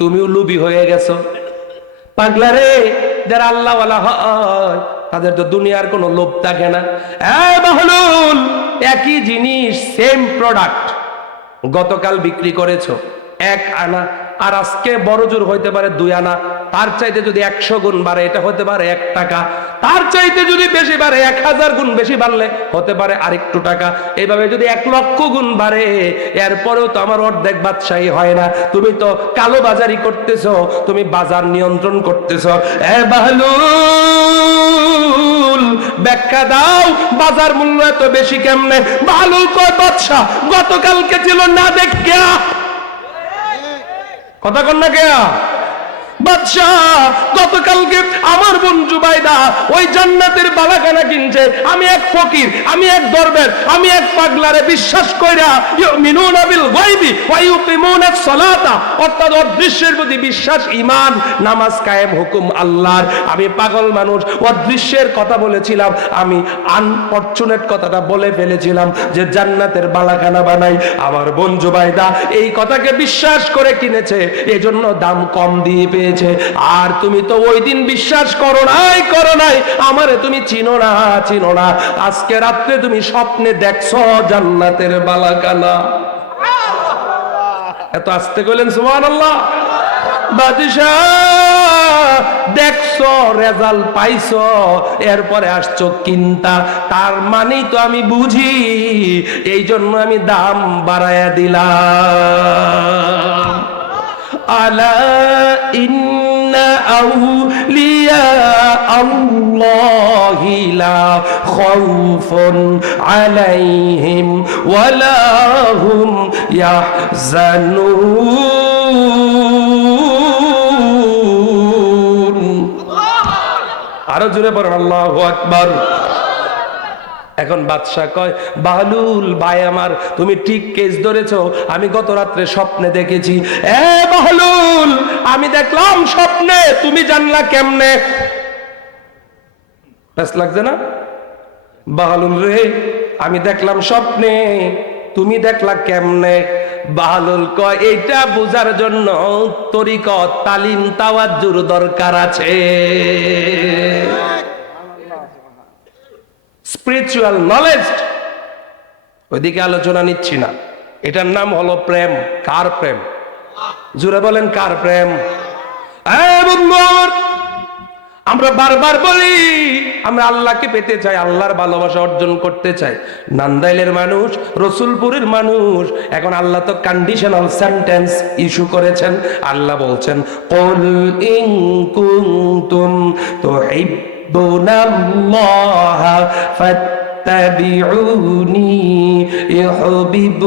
তুমিও লোভী হয়ে গেছো। পাগলা রে, যারা আল্লাহওয়ালা হয় তাদের তো দুনিয়ার কোনো লোভ থাকে না। বাহলুল, একই জিনিস, সেম প্রোডাক্ট, গতকাল বিক্রি করেছো 1 আনা, আর আজকে বড় জোর হইতে পারে 2 আনা। তার চাইতে যদি 100 গুণ বাড়ে এটা হতে পারে 1 টাকা, তার চাইতে যদি বেশি বাড়ে 1000 গুণ বেশি বাড়লে হতে পারে আরেকটু টাকা। এইভাবে যদি 1 লক্ষ গুণ বাড়ে, এরপরেও তো আমার অর্ধেক বাদশাহী হয় না। তুমি তো কালো বাজারি করতেছো, তুমি বাজার নিয়ন্ত্রণ করতেছো। বাহলুল ব্যাখ্যা দাও, বাজার মূল্য এত বেশি কেমনে? বাহলুল কয় বাদশাহ গতকালকে ছিল না দেখা, কথা কন না কেয়া? বাদশাহ গতকালকে আমার বোন জুবাইদা ওই জান্নাতের বালাখানা কিনছে, আমি এক ফকির, আমি এক দরবেশ, আমি এক পাগলারে বিশ্বাস কইরা ইউমিনুনা বিল গায়বি ওয়া ইউকিমুনাস সালাতা, অর্থাৎ অদৃশ্যের প্রতি বিশ্বাস, ঈমান, নামাজ কায়েম হুকুম আল্লাহর। আমি পাগল মানুষ, অদৃশ্যের কথা বলেছিলাম, আমি আনফরচুনেট কথাটা বলে ফেলেছিলাম যে জান্নাতের বালাখানা বানাই। আমার বোন জুবাইদা এই কথাকে বিশ্বাস করে কিনেছে, এজন্য দাম কম দিয়ে পেয়েছে। আর তুমি তো ওই দিন বিশ্বাস করো নাই, আমারে তুমি চিনো না, চিনো না। আজকে রাত্রে তুমি স্বপ্নে দেখছো জান্নাতের বালাখানা। এত আস্তে কইলেন সুবহানাল্লাহ। বাদশাহ দেখছো, রেজাল্ট পাইছো, এরপরে আসছো কিনতা, তার মানেই তো আমি বুঝি, এই জন্য আমি দাম বাড়ায়া দিলাম। আলা ইন্না আউলিয়া আল্লাহি লা খাউফুন আলাইহিম ওয়ালা হুম ইয়াহজানুন। আরো জোরে পড়েন আল্লাহু আকবার। এখন বাদশাহ কয়, বাহলুল ভাই আমার, তুমি ঠিক কেস ধরেছো, আমি গত রাত্রে স্বপ্নে দেখেছি। বাহলুল, আমি দেখলাম স্বপ্নে, তুমি জানলা কেমনে? বেশ লাগছে না? বাহলুল রে, আমি দেখলাম স্বপ্নে, তুমি দেখলা কেমনে? বাহলুল কয়, এইটা বোঝার জন্য তরিকত, তালিম, তাওয়াজ্জুর দরকার আছে। স্পিরিচুয়াল নলেজ, ওইদিকে আলোচনা নিচ্ছি না। এটার নাম হলো প্রেম। কার প্রেম? জুড়ে বলেন কার প্রেম? আমরা বারবার বলি আমরা আল্লাহকে পেতে চাই, আল্লাহর ভালোবাসা অর্জন করতে চাই। নান্দাইলের মানুষ, রসুলপুরের মানুষ, এখন আল্লাহ তো কন্ডিশনাল সেন্টেন্স ইস্যু করেছেন। আল্লাহ বলছেন, কুল ইন কুনতুম তুহিব্বুনাল্লাহা ফাত্তাবিউনি ইউহিব্বুকুমুল্লাহ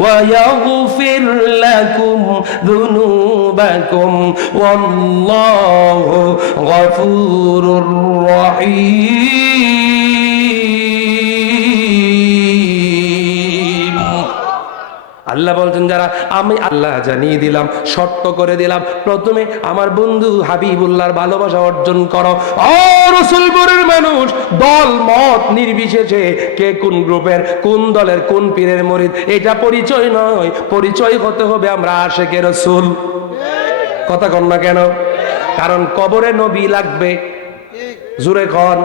ওয়া ইয়াগফির লাকুম যুনুবাকুম ওয়াল্লাহু গফুরুর রহিম। আল্লাহ বলছেন যারা, আমি আল্লাহ জানিয়ে দিলাম, শর্ত করে দিলাম, প্রথমে আমার বন্ধু হাবিবুল্লাহর ভালোবাসা অর্জন করো। ও রসুলপুরের মানুষ, দল মত নির্বিশেষে কে কোন গ্রুপের, কোন দলের, কোন পীরের মুরিদ, এটা পরিচয় নয়। পরিচয় হতে হবে আমরা আশিকে রাসূল। কথা কন না কেন? কারণ কবরে নবী লাগবে। জোরে কন।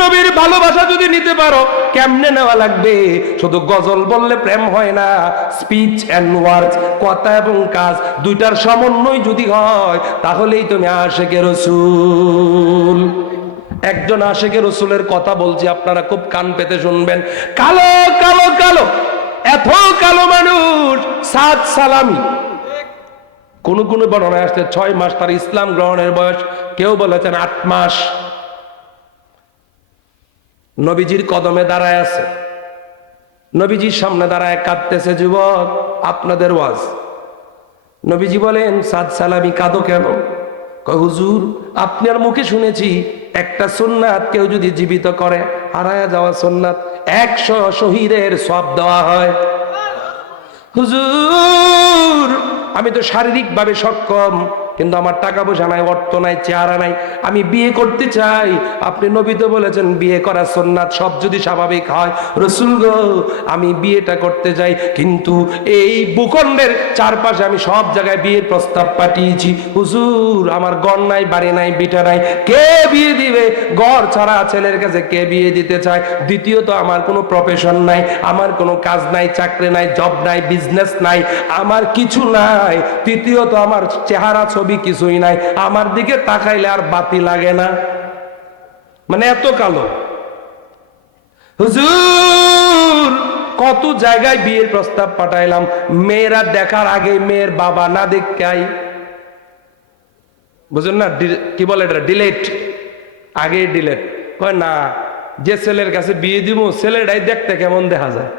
নবীর ভালোবাসা যদি নিতে পারো, কেমনে নেওয়া লাগবে? শুধু গজল বললে প্রেম হয় না। স্পিচ এন্ড ওয়ার্ডস, কথা এবং কাজ দুইটার সমন্বয় যদি হয়, তাহলেই তুমি আশিকে রাসূল। একজন আশিকে রাসূলের কথা বলছি, আপনারা খুব কান পেতে শুনবেন। কালো কালো কালো, এত কালো মানুষ, সাদ সালামি। কোন কোন বর্ণনায় আসছে 6 মাস তার ইসলাম গ্রহণের বয়স, কেউ বলেছেন 8 মাস। নবীজির কদমে দাঁড়ায় আছে, নবীজির সামনে দাঁড়ায় কাঁদতেছে। যুবক, আপনাদের ওয়াজ। নবীজি বলেন, সাদ সালামি কাঁদো কেন? কয়, হুজুর আপনার মুখে শুনেছি একটা সুন্নাত কেউ যদি জীবিত করে, হারায়া যাওয়া সুন্নাত, 100 শহীদের সওয়াব দেওয়া হয়। হুজুর আমি তো শারীরিক ভাবে সক্ষম, কিন্তু আমার টাকা পয়সা নাই, অর্থ নাই, চেহারা নাই, আমি বিয়ে করতে চাই। আপনি নবী তো বলেছেন বিয়ে করা সুন্নাত, সব যদি স্বাভাবিক হয়। রাসূল গো, আমি বিয়েটা করতে চাই, কিন্তু এই ভূখণ্ডের চারপাশে আমি সব জায়গায় বিয়ের প্রস্তাব পাঠিয়েছি। হুজুর আমার ঘর নাই, বাড়ি নাই, বিটা নাই, কে বিয়ে দিবে? ঘর ছাড়া ছেলের কাছে কে বিয়ে দিতে চায়? দ্বিতীয়ত আমার কোনো প্রফেশন নাই, আমার কোনো কাজ নাই, চাকরি নাই, জব নাই, বিজনেস নাই, আমার কিছু নাই। তৃতীয়ত আমার চেহারা ছবি কিছুই নাই, আমার দিকে তাকাইলে আর বাতি লাগে না। মানে এত কালো। হুজুর কত জায়গায় বিয়ের প্রস্তাব পাঠাইলাম, মেয়েরা দেখার আগে মেয়ের বাবা না দেখাই, বুঝলেন না, কি বলে এটা, ডিলেট, আগে ডিলেট। কয় না, যে ছেলের কাছে বিয়ে দিব ছেলেটাই দেখতে কেমন দেখা যায়,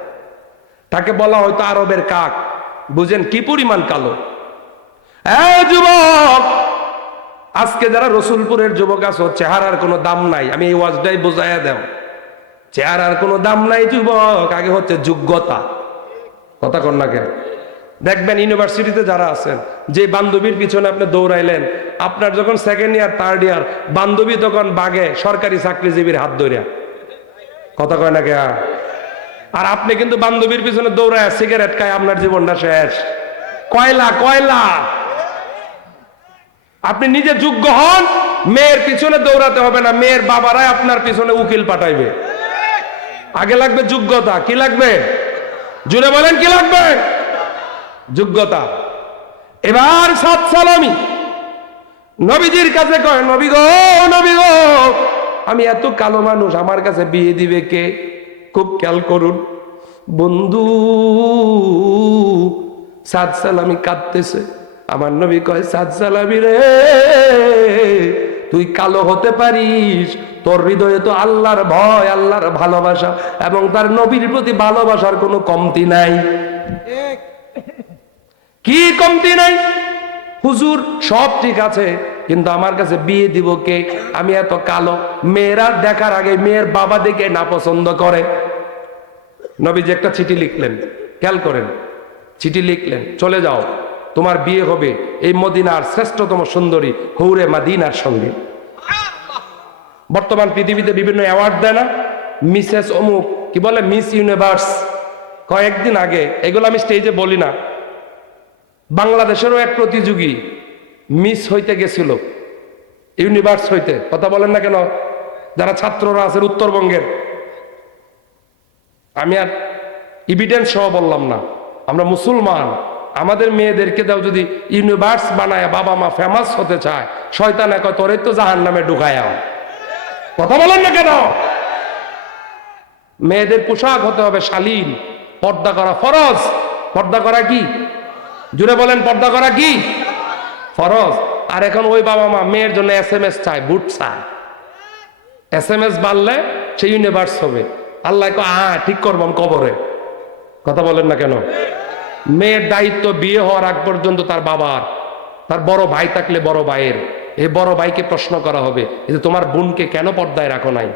তাকে বলা হয়তো আরবের কাক। বুঝেন কি পরিমাণ কালো। যুবক, আজকে যারা রসুলপুরের যুবক আছো, চেহারার কোনো দাম নাই। আমি এই ওয়াজটাই বোঝাইয়া দেব, চেহারার কোনো দাম নাই যুবক, আগে হচ্ছে যোগ্যতা। কথা কন না কেন? দেখবেন ইউনিভার্সিটিতে যারা আছেন, যে বান্ধবীর পিছনে আপনি দৌড়াইলেন, আপনার যখন সেকেন্ড ইয়ার, থার্ড ইয়ার, বান্ধবী তখন বাগে সরকারি চাকরিজীবীর হাত ধরিয়া। কথা কয় না কে? আর আপনি কিন্তু বান্ধবীর পিছনে দৌড়ায় সিগারেট খায়, আপনার জীবনটা শেষ। কয়লা কয়লা। আপনি নিজে যোগ্য হন, মেয়ের পিছনে দৌড়াতে হবে না, মেয়ের বাবারাই আপনার পিছনে উকিল পাঠাইবে। আগে লাগবে যোগ্যতা। কি লাগবে? জুড়ে বলেন কি লাগবে? যোগ্যতা। এবার সাদ সালামি নবীজির কাছে কয়, নবী গো, নবী গো, আমি এত কালো মানুষ, আমার কাছে বিয়ে দিবে কে? খুব খেয়াল করুন বন্ধু। সাদ সালামি কাঁদতেছে। আমার নবী কয়, সাদ সালামি রে, তুই কালো হতে পারিস, তোর হৃদয়ে তো আল্লাহর ভয়, আল্লাহর ভালোবাসা এবং তার নবীর প্রতি ভালোবাসার কোনো কমতি নাই। কি কমতি নাই? হুজুর সব ঠিক আছে, কিন্তু আমার কাছে বিয়ে দিব কে? আমি এত কালো, মেয়েরা দেখার আগে মেয়ের বাবা দেখে না পছন্দ করে। নবীজি একটা চিঠি লিখলেন, খেয়াল করেন, চিঠি লিখলেন, চলে যাও, তোমার বিয়ে হবে এই মদিনার শ্রেষ্ঠতম সুন্দরী হৌরে মাদিনার সঙ্গে। বর্তমান পৃথিবীতে বিভিন্ন অ্যাওয়ার্ড দেয় না, মিসেস অমুক, কি বলে, মিস ইউনিভার্স। কয়েকদিন আগে, এগুলো আমি স্টেজে বলি না, বাংলাদেশেরও এক প্রতিযোগী মিস হইতে গেছিল, ইউনিভার্স হইতে। কথা বলেন না কেন? যারা ছাত্ররা আছেন উত্তরবঙ্গের, আমি আর এভিডেন্স সহ বললাম না, আমরা মুসলমান, আমাদের মেয়েদেরকে দাও যদি ইউনিভার্স বানায়, বাবা মা ফেমাস হতে চায়, শয়তান এক তোরে তো জাহান্নামে ঢুকায়। কথা বলেন না কেন? মেয়েদের পোশাক হতে হবে শালীন, পর্দা করা ফরজ। পর্দা করা কি? জুড়ে বলেন, পর্দা করা কি ফরজ। আর এখন ওই বাবা মা মেয়ের জন্য SMS চায়, বুট চায়। SMS বাড়লে সে ইউনিভার্স হবে। আল্লাহ ঠিক করবাম কবরে। কথা বলেন না কেন? মেয়ের দায়িত্ব বিয়ে হওয়ার আগ পর্যন্ত তার বাবার, তার বড় ভাই থাকলে বড় ভাইয়ের, এই বড় ভাইকে প্রশ্ন করা হবে, যে তোমার বোনকে কেন পর্দায় রাখো নাই?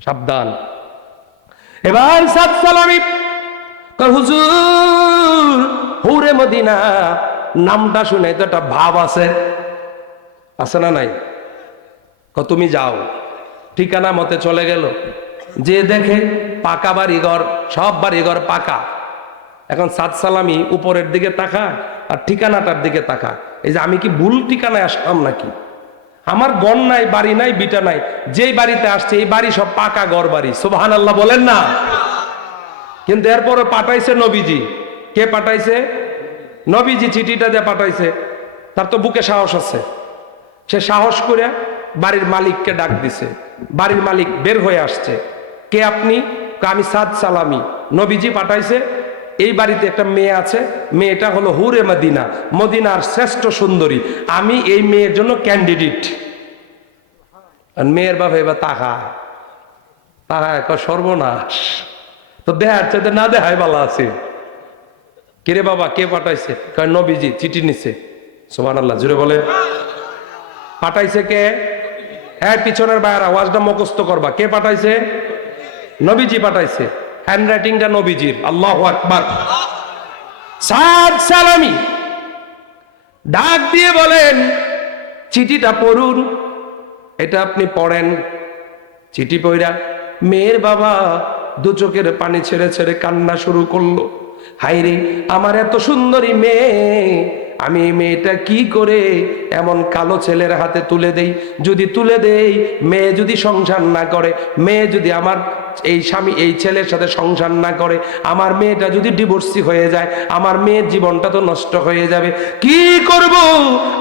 সাবধান। এবার সাদ সালামি হুজুর হুরে মদিনা নামটা শুনে তো একটা ভাব আছে, আছে না নাই? তুমি যাও, ঠিকানা মতে চলে গেল, যে দেখে পাকা বাড়িঘর, সব বাড়িঘর পাকা। এখন সাদ সালামি উপরের দিকে তাকা আর ঠিকানাটার দিকে তাকা, এই যে আমি কি ভুল ঠিকানায় আসলাম নাকি? আমার গণ নাই, বাড়ি নাই, বিটা নাই, যেই বাড়িতে আসছে এই বাড়ি সব পাকা ঘর বাড়ি। সুবহানাল্লাহ বলেন না? কিন্তু এরপরে পাঠাইছে নবীজি। কে পাঠাইছে? নবীজি চিঠিটা দিয়ে পাঠাইছে। তার তো বুকে সাহস আছে, সে সাহস করে বাড়ির মালিককে ডাক দিছে। বাড়ির মালিক বের হয়ে আসছে। কে আপনি? আমি সাদ সালামি, নবীজি পাঠাইছে, এই বাড়িতে একটা মেয়ে আছে, মেয়েটা হলো হুরে মদিনা, মদিনার শ্রেষ্ঠ সুন্দরী, আমি এই মেয়ের জন্য ক্যান্ডিডেট। মেয়ের বাবা এবার তাহায় সর্বনাশ, তো দেখার চাইতে না দেখায় ভালো আছে। কিরে বাবা, কে পাঠাইছে? কয় নবীজি চিঠি নিছে। সুবহানাল্লাহ, জুড়ে বলে। পাঠাইছে কে? হ্যাঁ, পিছনের বাইরে আওয়াজটা মুখস্থ করবা। কে পাঠাইছে? নবীজি পাঠাইছে, হ্যান্ড রাইটিংটা নবীজির। আল্লাহু আকবার। সাদ সালামি ডাক দিয়ে বলেন, চিঠিটা পড়ুন। এটা আপনি পড়েন। চিঠি পড়া মেয়ের বাবা দু চোখের পানি ছেড়ে ছেড়ে কান্না শুরু করলো। হাইরে, আমার এত সুন্দরী মেয়ে, আমি এই মেয়েটা কি করে এমন কালো ছেলের হাতে তুলে দেই? যদি তুলে দেই, মেয়ে যদি সংসার না করে, মেয়ে যদি আমার এই স্বামী এই ছেলের সাথে সংসার না করে, আমার মেয়েটা যদি ডিভোর্সি হয়ে যায়, আমার মেয়ের জীবনটা তো নষ্ট হয়ে যাবে। কি করব?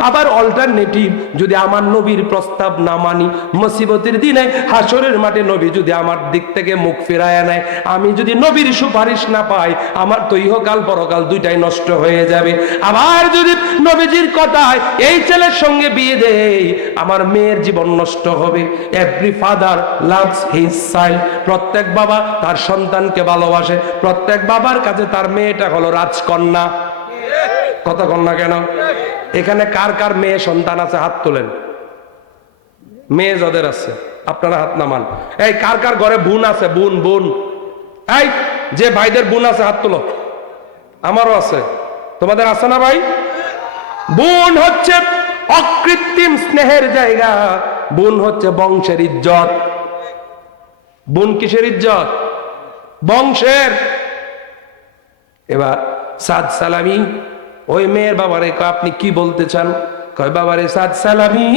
আবার অল্টারনেটিভ, যদি আমার নবীর প্রস্তাব না মানি, মুসিবতের দিনে হাসরের মাঠে নবী যদি আমার দিক থেকে মুখ ফিরায় নেয়, আমি যদি নবীর সুপারিশ না পাই, আমার তো ইহকাল পরকাল দুইটাই নষ্ট হয়ে যাবে। আবার যদি নবীজির কথায় এই ছেলের সঙ্গে বিয়ে দেই, আমার মেয়ের জীবন নষ্ট হবে। Every father loves his child, প্রত্যেক বাবা তার সন্তানকে ভালোবাসে। প্রত্যেক বাবার কাছে তার মেয়েটা হলো রাজকন্যা। কথা কন্যা কেন? এখানে কার কার মেয়ে সন্তান আছে? হাত তোলেন। মেয়ে যাদের আছে আপনারা হাত নামান। এই কার কার ঘরে বোন আছে? বোন, এই যে ভাইদের বোন আছে হাত তোলো। আমারও আছে, তোমাদের আছে না ভাই? বোন হচ্ছে অকৃত্রিম স্নেহের জায়গা, বোন হচ্ছে বংশের ইজ্জত। বোন কিসের ইজ্জত? বংশের। এবার সাদ সালামি ওই মেয়ের বাবারে কয়, আপনি কি বলতে চান? কয়, বাবারে সাদ সালামি,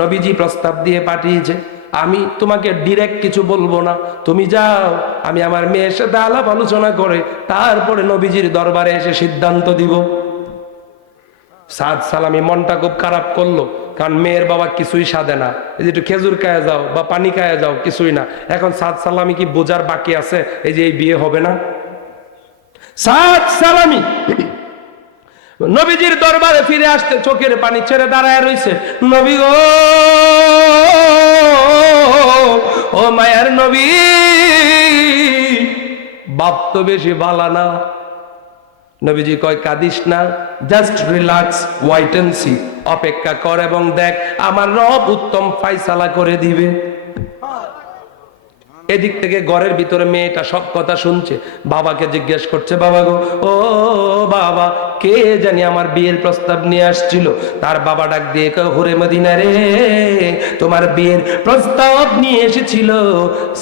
নবীজি প্রস্তাব দিয়ে পাঠিয়েছে, আমি তোমাকে ডিরেক্ট কিছু বলবো না, তুমি যাও, আমি আমার মেয়ের সাথে আলাপ আলোচনা করে তারপরে নবীজির দরবারে এসে সিদ্ধান্ত দিব। সাদ সালামি মনটা খুব খারাপ করলো, কারণ মেয়ের বাবা কিছুই সাধে না, এই যে একটু খেজুর খায়া যাও বা পানি খায়া যাও, কিছুই না। এখন সাদ সালামি কি বোঝার বাকি আছে এই যে এই বিয়ে হবে না? সাদ সালামি নবীজির দরবারে ফিরে আসতে চোখের পানি ছেড়ে দাঁড়ায় রইছে। নবী গো, ও মায়ার নবী, বাপ তো বেশি বালা না। নবীজি কয়, কাঁদিস না, just relax, wait and see, অপেক্ষা কর এবং দেখ, আমার রব উত্তম ফায়সালা করে দিবে। এদিক থেকে ঘরের ভিতরে মেয়েটা সব কথা শুনছে, বাবাকে জিজ্ঞেস করছে, বাবা গো, ও বাবা, কে জানি আমার বিয়ের প্রস্তাব নিয়ে আসছিল। তার বাবা ডাক দিয়ে কয়, হুরে মদিনা রে, তোমার বিয়ের প্রস্তাব নিয়ে এসেছিল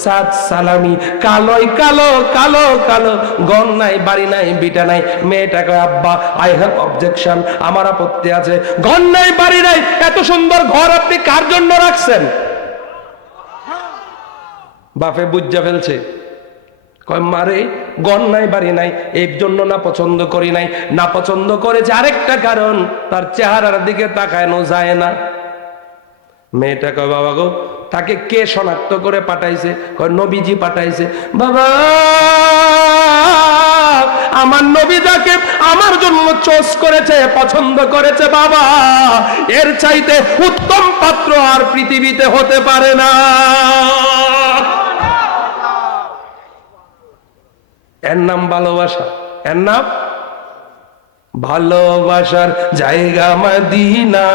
সাদ সালামি। কালোই কালো, কালো কালো, গন নাই, বাড়ি নাই, বিটা নাই। মেয়েটা কয়, আব্বা, আই হ্যাভ অবজেকশন, আমার আপত্তি আছে। গন নাই, বাড়ি নাই, এত সুন্দর ঘর আপনি কার জন্য রাখছেন? বাপে বুঝা ফেলছে, কয়, মারে, গন নাই, বাড়ি নাই, এই জন্য না পছন্দ করি নাই, না পছন্দ করেছে আরেকটা কারণ, তার চেহারার দিকে তাকানো যায় না। মেয়েটা কয়, বাবা গো, তাকে কে শনাক্ত করে পাঠাইছে? কয়, নবীজি পাঠাইছে। বাবা, আমার নবী যাকে আমার জন্য চয়েস করেছে, পছন্দ করেছে, বাবা, এর চাইতে উত্তম পাত্র আর পৃথিবীতে হতে পারে না। এর নাম ভালোবাসা, এর নাম ভালোবাসার জায়গা মদিনা,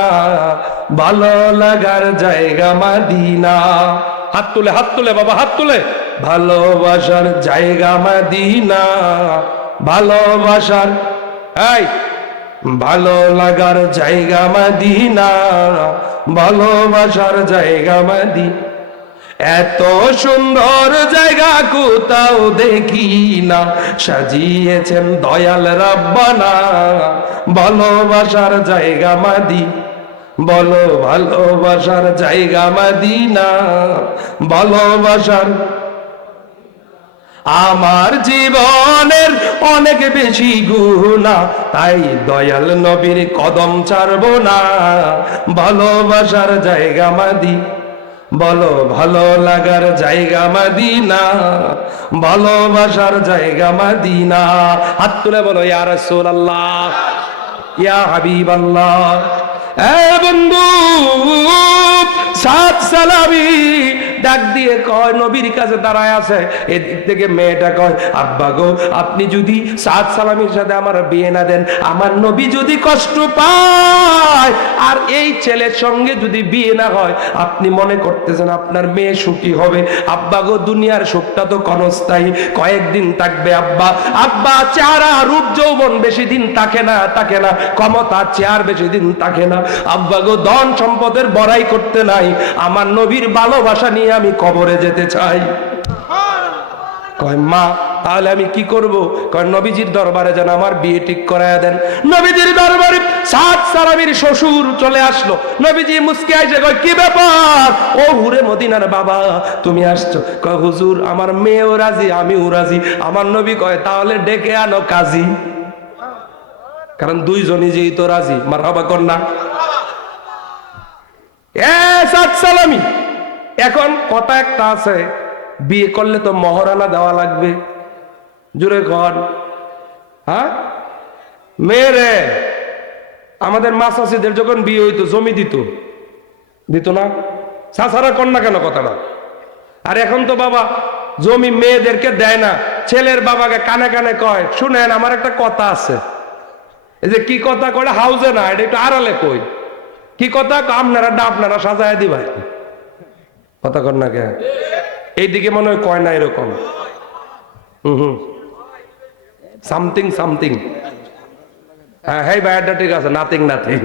ভালো লাগার জায়গা মদিনা। হাত তুলে, হাত তুলে বাবা, হাত তুলে। ভালোবাসার জায়গা মদিনা, ভালোবাসার এই ভালো লাগার জায়গা মদিনা, ভালোবাসার জায়গা মদিনা, এত সুন্দর জায়গা কোথাও দেখি না, সাজিয়েছেন দয়াল রব্বানা, ভালোবাসার জায়গা মদিনা, বলো ভালোবাসার জায়গা মদিনা, ভালোবাসার। আমার জীবনের অনেক বেশি গুনাহ, তাই দয়াল নবীর কদম ছাড়বো না, ভালোবাসার জায়গা মদিনা, বলো ভালো লাগার জায়গা মদিনা, ভালোবাসার জায়গা মদিনা। হাত তুলে বলো ইয়া রাসূলুল্লাহ, ইয়া হাবিবাল্লাহ। এ বন্ধু সাত সালামি ডাক দিয়ে কয়, নবীর কাছে দাঁড়ায় আছে, এদিক থেকে মেয়েটা কয়, আব্বা গো আপনি যদি সাত সালামির সাথে আমার বিয়ে না দেন, আমার নবী যদি কষ্ট পায়, আর এই ছেলের সঙ্গে যদি বিয়ে না হয়, আপনি মনে করতেছেন আপনার মেয়ে সুখী হবে? আব্বা গো দুনিয়ার সুখটা তো ক্ষণস্থায়ী, কয়েকদিন থাকবে আব্বা। আব্বা চেহারা রূপ যৌবন বেশি দিন থাকে না, থাকে না, ক্ষমতা চেয়ার বেশি দিন থাকে না। আব্বা গো ধন সম্পদের বড়াই করতে নাই, আমার নবীর ভালোবাসা নিয়ে আমি কবরে যেতে চাই। কয় মা তাহলে আমি কি করব? কয় নবীজির দরবারে যেন আমার বিয়ে ঠিক করায় দেন। নবীজির দরবারে সাত সালামির শ্বশুর চলে আসলো। নবীজি মুস্কি আইসে কয় কি ব্যাপার? ও হুরে মদিনার বাবা তুমি আসছো? কয় হুজুর আমার মেয়েও রাজি আমিও রাজি। আমার নবী কয় তাহলে ডেকে আনো কাজী, কারণ দুইজনই যেই তো রাজি। মারহাবা কন্যা। সাত সালামি। এখন কথা একটা আছে, বিয়ে করলে তো মহারানা দেওয়া লাগবে। জুড়ে ঘর হ্যাঁ মেয়েরে আমাদের মাসাসিদের যখন বিয়ে হইতো জমি দিত, দিত না? সাসারা কন্যা কেন কথাটা? আর এখন তো বাবা জমি মেয়েদেরকে দেয় না, ছেলের বাবাকে কানে কানে কয় শুনেন আমার একটা কথা আছে। এই যে কি কথা কয় হাউজে না, এটা একটু আড়ালে কই। কি কথা? আপনারা সাজায় দিবা কথা কর না কে? এইদিকে মনে হয় কয় না এরকম। Something something. হ্যাঁ হ্যাঁ ভাইয়াটা ঠিক আছে, নাথিং নাথিং।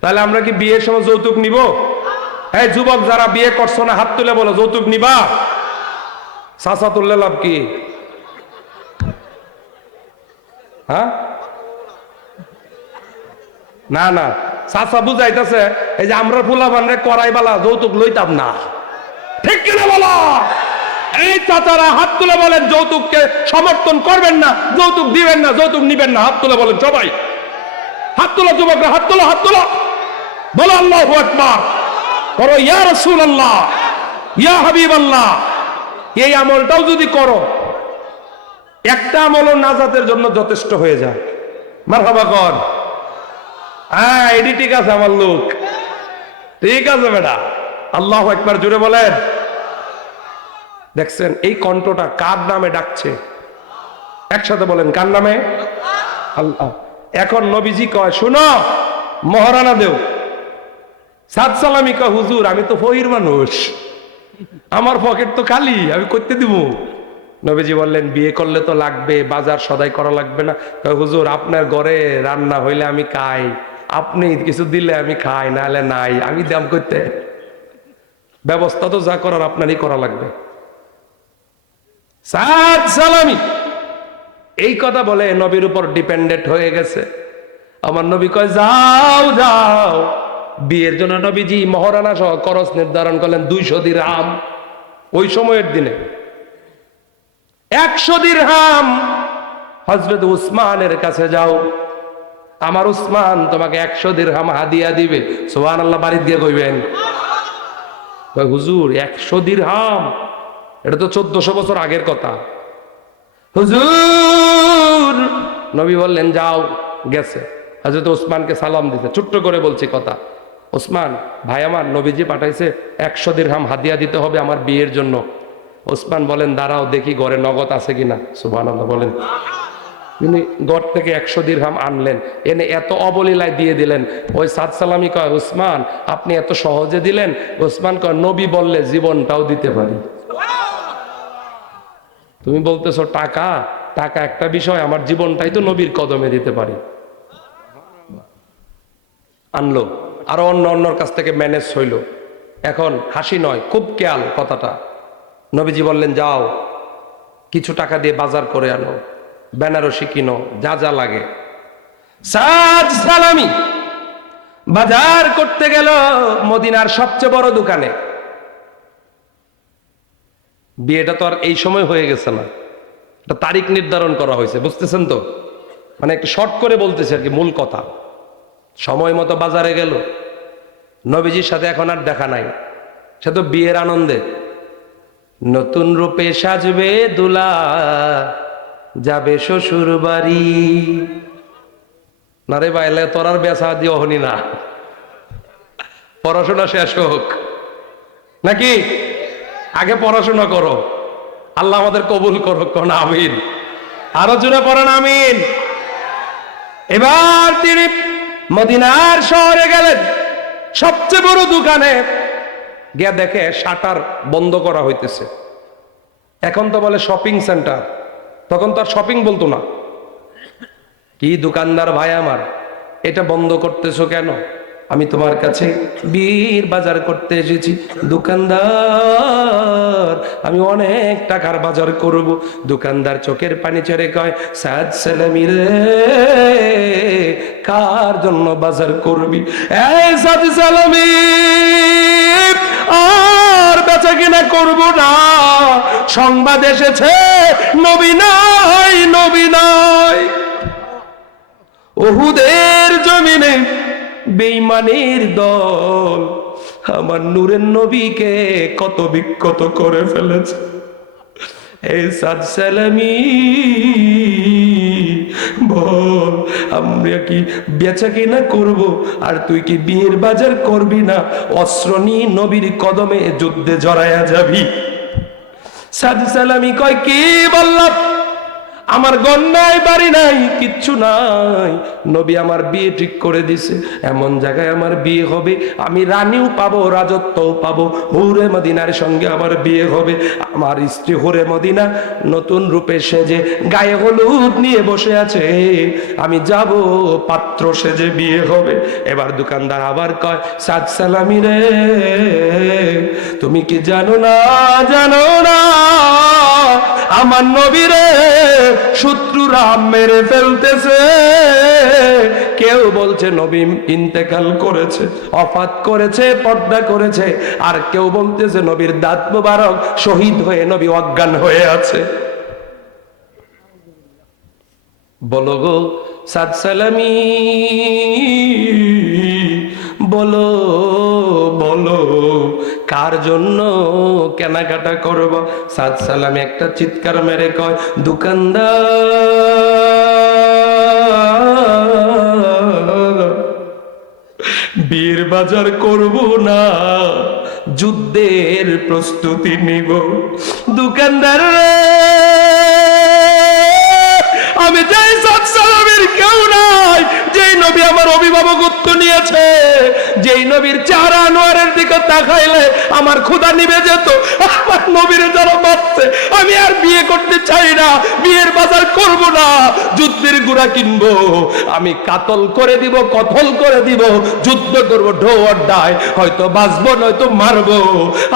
তাহলে আমরা কি বিয়ের সময় যৌতুক নিব? হ্যাঁ যুবক যারা বিয়ে করছো না হাত তুলে বলো যৌতুক নিবা? চাচা তুললে লাভ কি? হ্যাঁ না না চাচা বুঝাইতেছে এই যে আমরা ফুলাবানরে করাই বালা যৌতুক লইতাম না, ঠিক কিনা বলো? এই চাচারা হাত তুলে বলেন যৌতুককে সমর্থন করবেন না, যৌতুক দিবেন না, যৌতুক নিবেন না। হাত তুলে বলেন সবাই, হাত তোলো যুবকরা, হাত তোলো, হাত তোলো, বলো আল্লাহু আকবার, করো ইয়া রাসূলুল্লাহ, ইয়া হাবিবাল্লাহ। এই আমলটাও যদি করো, একটা আমলও নাজাতের জন্য যথেষ্ট হয়ে যায়। মারহাবা কর। হ্যাঁ এডি ঠিক আছে আমার লোক, ঠিক আছে বেটা। আল্লাহু আকবার জুড়ে বলেন। দেখছেন এই কণ্ঠটা কার নামে ডাকছে? একসাথে বলেন কার নামে? আল্লাহ। এখন নবীজি কয় শুনো মহারানা দেও। সাত সালামি কয় হুজুর আমি তো ফকির মানুষ, আমার পকেট তো খালি, আমি করতে দিব। নবীজি বললেন বিয়ে করলে তো লাগবে, বাজার সদাই করা লাগবে না? কয় হুজুর আপনার ঘরে রান্না হইলে আমি খাই, আপনি কিছু দিলে আমি খাই, নাহলে নাই, আমি দাম করতে। ব্যবস্থা তো যা করার আপনারই করা লাগবে। সাত সালামি এই কথা বলে নবীর উপর ডিপেন্ডেন্ট হয়ে গেছে। আমার নবী কয় যাও যাও। বিয়ের জন্য নবীজি মহারানা সহ খরচ নির্ধারণ করলেন 200 দিরহাম। ওই সময়ের দিনে 100 দিরহাম। হযরত উসমানের কাছে যাও, আমার উসমান তোমাকে 100 দিরহাম হাদিয়া দিবে। সুবহানাল্লাহ বাড়ি দিয়ে কইবেন। হুজুর 100 দিরহাম, এটা তো 1400 বছর আগের কথা। হুজুর নবী বললেন যাও। গেছে, হযরত ওসমানকে সালাম দিতে। ছোট্ট করে বলছি কথা, ওসমান ভাই আমার নবীজি পাঠাইছে 100 দিরহাম হাদিয়া দিতে হবে আমার বিয়ের জন্য। ওসমান বলেন দাঁড়াও দেখি ঘরে নগদ আছে কিনা। সুবহানাল্লাহ বলেন। তিনি ঘর থেকে 100 দিরহাম আনলেন, এনে এত অবলীলায় দিয়ে দিলেন। ওই সাদ সালামি কয় ওসমান আপনি এত সহজে দিলেন? ওসমান কয় নবী বললে জীবনটাও দিতে পারি। তুমি বলতেছো টাকা, টাকা একটা বিষয়, আমার জীবনটাই তো নবীর কদমে দিতে পারি। আনলো, আরো অন্যর কাছ থেকে ম্যানেজ হইল। এখন হাসি নয়, খুব খেয়াল কথাটা। নবীজি বললেন, যাও কিছু টাকা দিয়ে বাজার করে আনো, বেনারসি কিনো, যা যা লাগে। সাদ সালামি বাজার করতে গেল মদিনার সবচেয়ে বড় দোকানে। বিয়েটা তো আর এই সময় হয়ে গেছে না, একটা তারিখ নির্ধারণ করা হয়েছে, বুঝতেছেন তো? মানে একটু শর্ট করে বলতেছে আর কি, মূল কথা। সময় মতো বাজারে গেল। নবীজির সাথে এখন আর দেখা নাই, সে তো বিয়ের আনন্দে। নতুন রূপে সাজবে দুলা, যাবে শ্বশুর বাড়ি। না রে বাইলে, তোর আর বেচা দিয়ে হনি না, পড়াশোনা শেষ হোক নাকি? আগে পড়াশোনা করো, আল্লাহ আমাদের কবুল করো, কোন আমিন। আরো জোরে পড়েন আমিন। এবার তিনি মদিনার শহরে গেলেন, সবচেয়ে বড় দোকানে গিয়ে দেখে শাটার বন্ধ করা হইতেছে। এখন তো বলে শপিং সেন্টার, তখন তো আর শপিং বলতো না। কি দোকানদার ভাই আমার, এটা বন্ধ করতেছো কেন? আমি তোমার কাছে বীর বাজার করতে এসেছি। দোকানদার, আমি অনেক টাকার বাজার করব। দোকানদার চোখের পানি ছেড়ে কয়, সাদ সালামি রে, কার জন্য বাজার করবি? এই সাদ সালামি, আর বেচা কিনা করবো না, সংবাদ এসেছে নবী নাই, নবী নাই। উহুদের জমিনে বেঈমানের দল আমার নূরের নবীকে কত বিক্ষত করে ফেলেছে। এই সাদ সালামি, বল আমরা কি বেচা কিনা করবো, আর তুই কি বিয়ের বাজার করবি না? অস্ত্র নিয়ে নবীর কদমে যুদ্ধে জড়ায়া যাবি? সাদ সালামি কয়, কি বললাম? আমার ঘর নাই, বাড়ি নাই, কিচ্ছু নাই। নবী আমার বিয়ে ঠিক করে দিছে, এমন জায়গায় আমার বিয়ে হবে, আমি রানীও পাবো, রাজত্বও পাবো। হুরে মদিনার সঙ্গে আমার বিয়ে হবে। আমার স্ত্রী হুরে মদিনা নতুন রূপে সেজে গায়ে হলুদ নিয়ে বসে আছে, আমি যাব, পাত্র সেজে বিয়ে হবে। এবার দোকানদার আবার কয়, সাদ সালামি রে, তুমি কি জানো না, জানো না আমার নবীরে শত্রুরা মেরে ফেলতেছে? কেউ বলছে নবী ইন্তেকাল করেছে, ওফাত করেছে, পর্দা করেছে, আর কেউ বলতেছে নবীর দাঁত মোবারক শহীদ হয়ে নবী অজ্ঞান হয়ে আছে। বলো গো সাদ সালামি, বলো বলো, কার জন্য কেনাকাটা করব? সাদ সালামি একটা চিৎকার মেরে কয়, দোকানদার, বীর বাজার করব না, যুদ্ধের প্রস্তুতি নিব। দোকানদার রে, আমি যাই সাদ সালামের কেউ নাই, যেই নবী আমার অভিভাবকত্ব নিয়েছে, যেই নবীর চেহারা আনোয়ারের দিকে তাকাইলে আমার ক্ষুধা নিভে যেত, আমার নবীর যারা মারছে, আমি আর বিয়ে করতে চাই না, বিয়ের বাজার করব না, যুদ্ধের গুড়া কিনবো, আমি কাতল করে দিব, কতল করে দিব, যুদ্ধ করব, ঢো আর ডাই, হয়তো বাঁচবো নয়তো মারবো,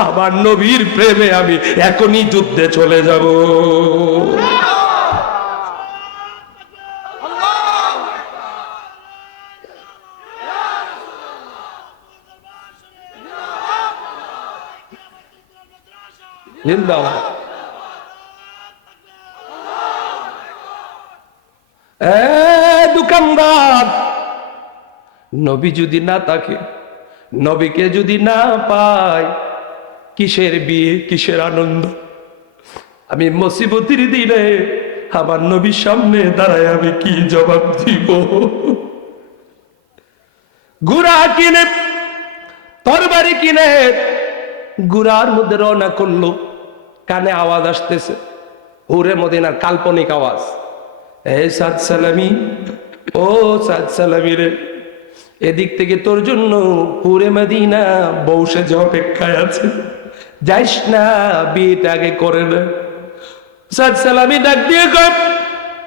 আমার নবীর প্রেমে আমি এখনই যুদ্ধে চলে যাব। দোকানদার, নবী যদি না থাকে, নবীকে যদি না পাই, কিসের বিয়ে, কিসের আনন্দ? আমি মুসিবতের দিনে আমার নবীর সামনে দাঁড়ায় আমি কি জবাব দিব? ঘোড়া কিনে, তরবারি কিনে গুড়ার মধ্যে রওনা করলো। কানে আওয়াজ আসতেছে, হুরে মদিনার কাল্পনিক আওয়াজ, এই সাদ সালামি, ও সাদ সালামি রে, এদিক থেকে তোর জন্য হুরে মদিনা বসে যে অপেক্ষায় আছে, যাইস না, বিয়েটা আগে করে না। সাদ সালামি ডাক দিয়ে কয়,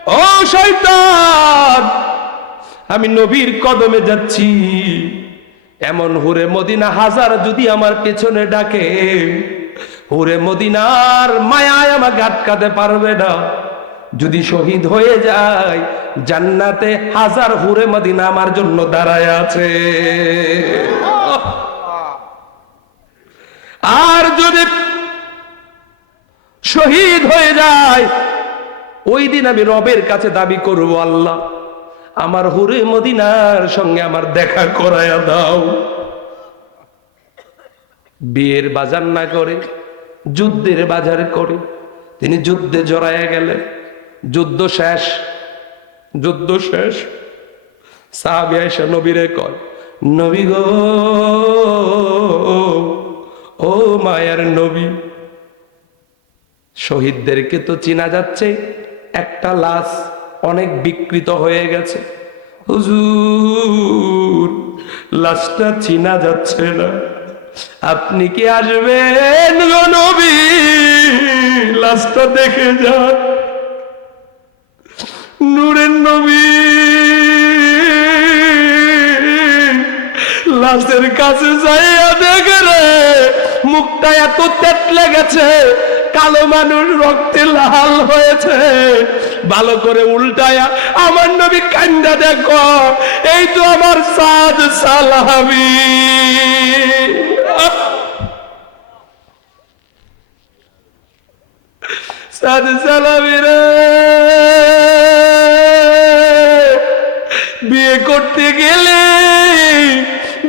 ও শয়তান, আমি নবীর কদমে যাচ্ছি, এমন হুরে মদিনা হাজার যদি আমার পেছনে ডাকে, হুরে মদিনার মায়ায় আমাকে আটকাতে পারবে না। যদি শহীদ হয়ে যায়, জান্নাতে হাজার হুরে মদিনা আমার জন্য দাঁড়ায় আছে। আর যদি শহীদ হয়ে যায়, ওই দিন আমি রবের কাছে দাবি করব, আল্লাহ আমার হুরে মদিনার সঙ্গে আমার দেখা করায়া দাও। বিয়ের বাজার না করে যুদ্ধের বাজার করে তিনি যুদ্ধে জড়াইয়া গেলেন। যুদ্ধ শেষ, যুদ্ধ শেষ। সাহাবী আয়েশা নবীরে কয়, নবী গো, ও মায়ার নবী, শহীদদেরকে তো চিনা যাচ্ছে, একটা লাশ অনেক বিকৃত হয়ে গেছে। হুজুর, লাশটা চিনা যাচ্ছে না, আপনি কি আসবেন গো নবী, লাশটা দেখে যান। নূরের নবী লাশের কাছে যাইয়া দেখে রে, মুখটা এত তেতলে গেছে, কালো মানুষ রক্তে লাল হয়েছে। ভালো করে উল্টায়া আমার নবী কান্দা, দেখো এই তো আমার সাদ সালাবি। সাদ সালাবি রে, বিয়ে করতে গেলে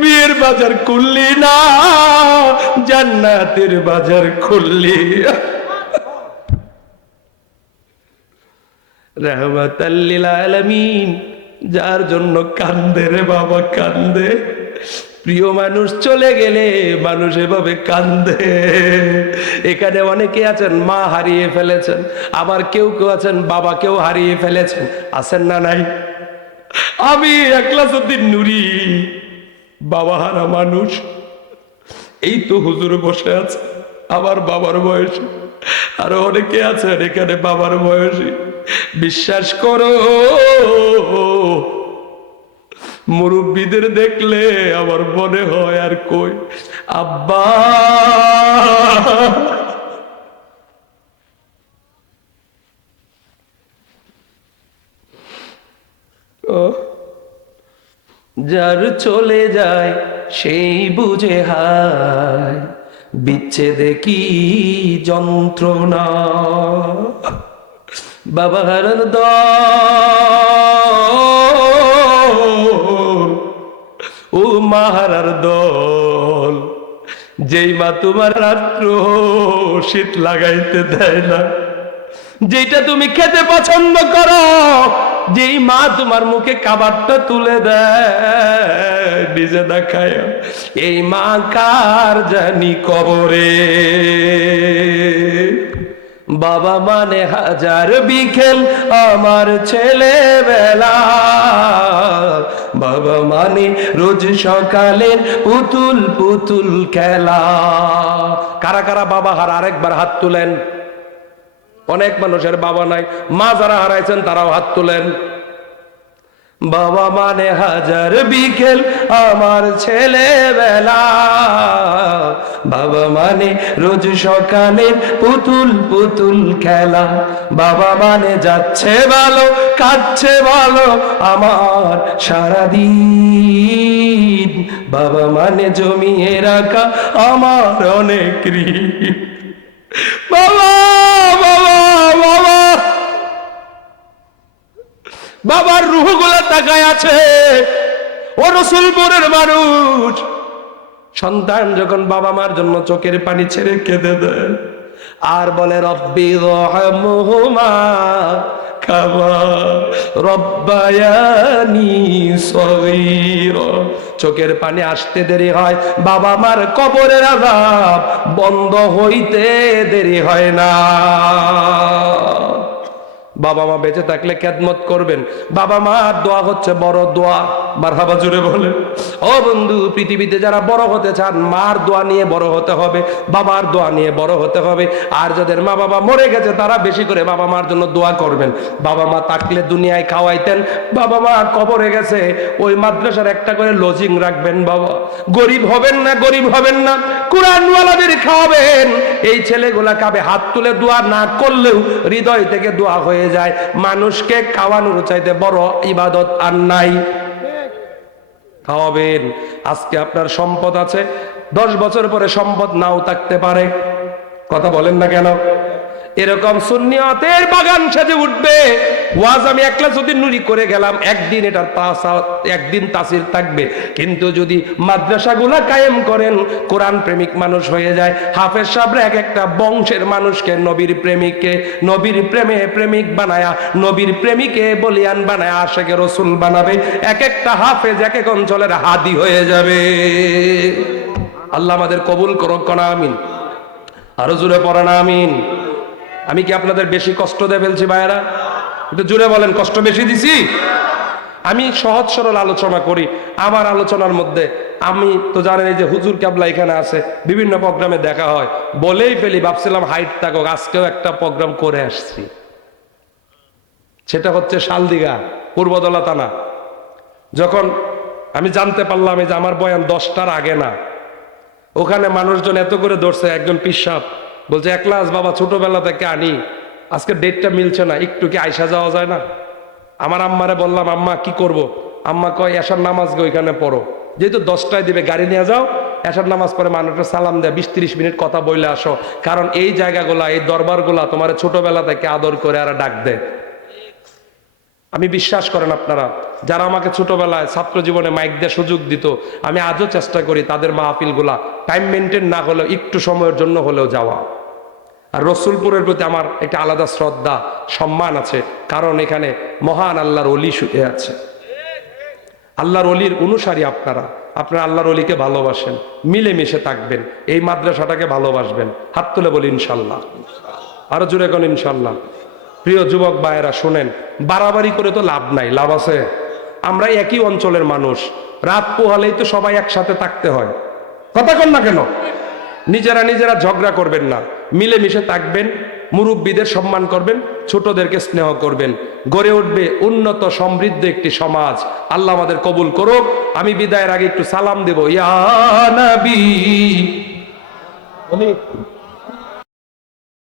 বিয়ের বাজার খুললি না, জান্নাতের বাজার খুললি। রাহমাতাল লিল আলামিন, যার জন্য কান্দে রে বাবা, কান্দে। প্রিয় মানুষ চলে গেলে মানুষ এভাবে কান্দে। এখানে অনেকে আছেন মা হারিয়ে ফেলেছেন, আবার কেউ কেউ আছেন বাবাকেও হারিয়ে ফেলেছেন, আছেন না নাই? আমি একলাসউদ্দিন নুরি, বাবা হারা মানুষ। এই তো হুজুর বসে আছে আমার বাবার বয়সী, আরো অনেকে আছেন এখানে বাবার বয়সী। বিশ্বাস করো, মুরব্বীদের দেখলে আমার মনে হয় আর কই আব্বা। যার চলে যায় সেই বুঝে হায়, বিচ্ছেদে কি যন্ত্রণা। বাবা হারার দল, ও মা হারার দল, যেই মা তোমার রাত্র শীত লাগাইতে দেয় না, যেটা তুমি খেতে পছন্দ করো, যেই মা তোমার মুখে খাবারটা তুলে দেয় নিজে না খায়, এই মা কার জানি কবরে। বাবা মানে হাজার বিকেল আমার ছেলেবেলা, বাবা মানে রোজ সকালের পুতুল পুতুল খেলা। কারা কারা বাবা হারা আরেকবার হাত তুলেন। অনেক মানুষের বাবা নাই, মা যারা হারাইছেন তারাও হাত তুলেন। বাবা মানে হাজার বিকেল আমার ছেলেবেলা, বাবা মানে রোজ সকালের পুতুল পুতুল খেলা, বাবা মানে যাচ্ছে ভালো কাটছে ভালো আমার সারাদিন, বাবা মানে জমিয়ে রাখা আমার অনেক ঋণ। বাবা বাবা বাবা, বাবার রূহগুলা তাকায় আছে। ও রসুলপুরের মানুষ, সন্তান যখন বাবা মার জন্য চোখের পানি ছেড়ে কেঁদে দেয় আর বলে রব্বি রহমহুমা কামা রব্বায়ানি সগীরা, চোখের পানি আসতে দেরি হয়, বাবা মার কবরের আযাব বন্ধ হইতে দেরি হয় না। বাবা মা বেঁচে থাকলে খেদমত করবেন। বাবা মার দোয়া হচ্ছে বড় দোয়া। মারহাবা জুড়ে বলেন। ও বন্ধু, পৃথিবীতে যারা বড় হতে চান, মার দোয়া নিয়ে বড় হতে হবে, বাবার দোয়া নিয়ে বড় হতে হবে। আর যাদের মা বাবা মরে গেছে তারা বেশি করে বাবা মার জন্য দোয়া করবেন। বাবা মা থাকলে দুনিয়ায় খাওয়াইতেন, বাবা মা কবরে গেছে, ওই মাদ্রাসার একটা করে লজিং রাখবেন। বাবা গরিব হবেন না, গরিব হবেন না, কুরআনওয়ালাদের খাওয়াবেন। এই ছেলেগুলা কাবে হাত তুলে দোয়া না করলেও হৃদয় থেকে দোয়া হয়ে যায়। মানুষকে খাওয়ানোর চাইতে বড় ইবাদত আর নাই। খাওয়াবেন। আজকে আপনার সম্পদ আছে, 10 বছর পরে সম্পদ নাও থাকতে পারে। কথা বলেন না কেন? এরকম সুন্নিয়তের বাগান সেজে উঠবে। ওয়াজ আমি একলা যদি নুরি করে গেলাম, একদিন এটার একদিন তাসির থাকবে। কিন্তু যদি মাদ্রাসাগুলা কায়েম করেন, কোরআন প্রেমিক মানুষ হয়ে যায়। হাফেজ সাহেবরা এক একটা বংশের মানুষকে নবীর প্রেমিককে নবীর প্রেমে প্রেমিক বানায়া, নবীর প্রেমিকে বলিয়ান বানায়া আশেকে রসুল বানাবে। এক একটা হাফেজ এক এক অঞ্চলের হাদি হয়ে যাবে। আল্লাহ আমাদের কবুল করুক, কোন আমিন। আরো জোরে পড়েন আমিন। আমি কি আপনাদের বেশি কষ্ট দিয়ে ফেলছি ভাইয়েরা? একটু জোরে বলেন, কষ্ট বেশি দিছি? আমি সহজ সরল আলোচনা করি। আমার আলোচনার মধ্যে আমি তো জানেন এই যে হুজুর কেবলা এখানে আছে, বিভিন্ন প্রোগ্রামে দেখা হয়, বলেই ফেলি। ভাবছিলাম হাইট থাকুক, আজকেও একটা প্রোগ্রাম করে আসছি। সেটা হচ্ছে শালদিঘা, পূর্বদলা থানা। যখন আমি জানতে পারলাম যে আমার বয়ান 10টার আগে না, ওখানে মানুষজন এত করে ধরছে। একজন পিসাব বলছে, একলাস বাবা ছোটবেলা থেকে আনি, আজকে ডেটটা মিলছে না, একটু কি আয়সা যাওয়া যায় না? আমার আম্মারে বললাম, আম্মা কি করব? আম্মা কয়, এশার নামাজ গো ওইখানে পড়ো। যেহেতু 10টায় দিবে, গাড়ি নিয়ে যাও, এশার নামাজ পড়ে মানুষটা সালাম দেয়, 20-30 মিনিট কথা বইলে আসো। কারণ এই জায়গাগুলা, এই দরবারগুলা তোমার ছোটবেলা থেকে আদর করে আর ডাক দেয়। আমি বিশ্বাস করেন আপনারা, যারা আমাকে ছোটবেলায় ছাত্র জীবনে মাইক দিয়ে সুযোগ দিত, আমি আজও চেষ্টা করি তাদের মাহফিলগুলা টাইম মেনটেন না হলেও একটু সময়ের জন্য হলেও যাওয়া। আর রসুলপুরের প্রতি আমার একটা আলাদা শ্রদ্ধা সম্মান আছে, কারণ এখানে মহান আল্লাহর ওলি শুয়ে আছে। আল্লাহর ওলির অনুসারী আপনারা আল্লাহর ওলিকে ভালোবাসেন, মিলেমিশে থাকবেন, এই মাদ্রাসাটাকে ভালোবাসবেন। হাত তুলে বলি ইনশাল্লাহ। আরো জোরে কোন ইনশাল্লাহ। প্রিয় যুবক ভাইয়েরা শুনেন, বাড়াবাড়ি করে তো লাভ নাই। লাভ আছে? আমরা একই অঞ্চলের মানুষ, রাত পোহালেই তো সবাই একসাথে থাকতে হয়। কথা কন না কেন? নিজেরা ঝগড়া করবেন না, মিলেমিশে থাকবেন, মুরব্বীদের সম্মান করবেন, ছোটদেরকে স্নেহ করবেন। গড়ে উঠবে উন্নত সমৃদ্ধ একটি সমাজ। আল্লাহ আমাদের কবুল করুক। আমি বিদায়ের আগে একটু সালাম দেব। ইয়া নবী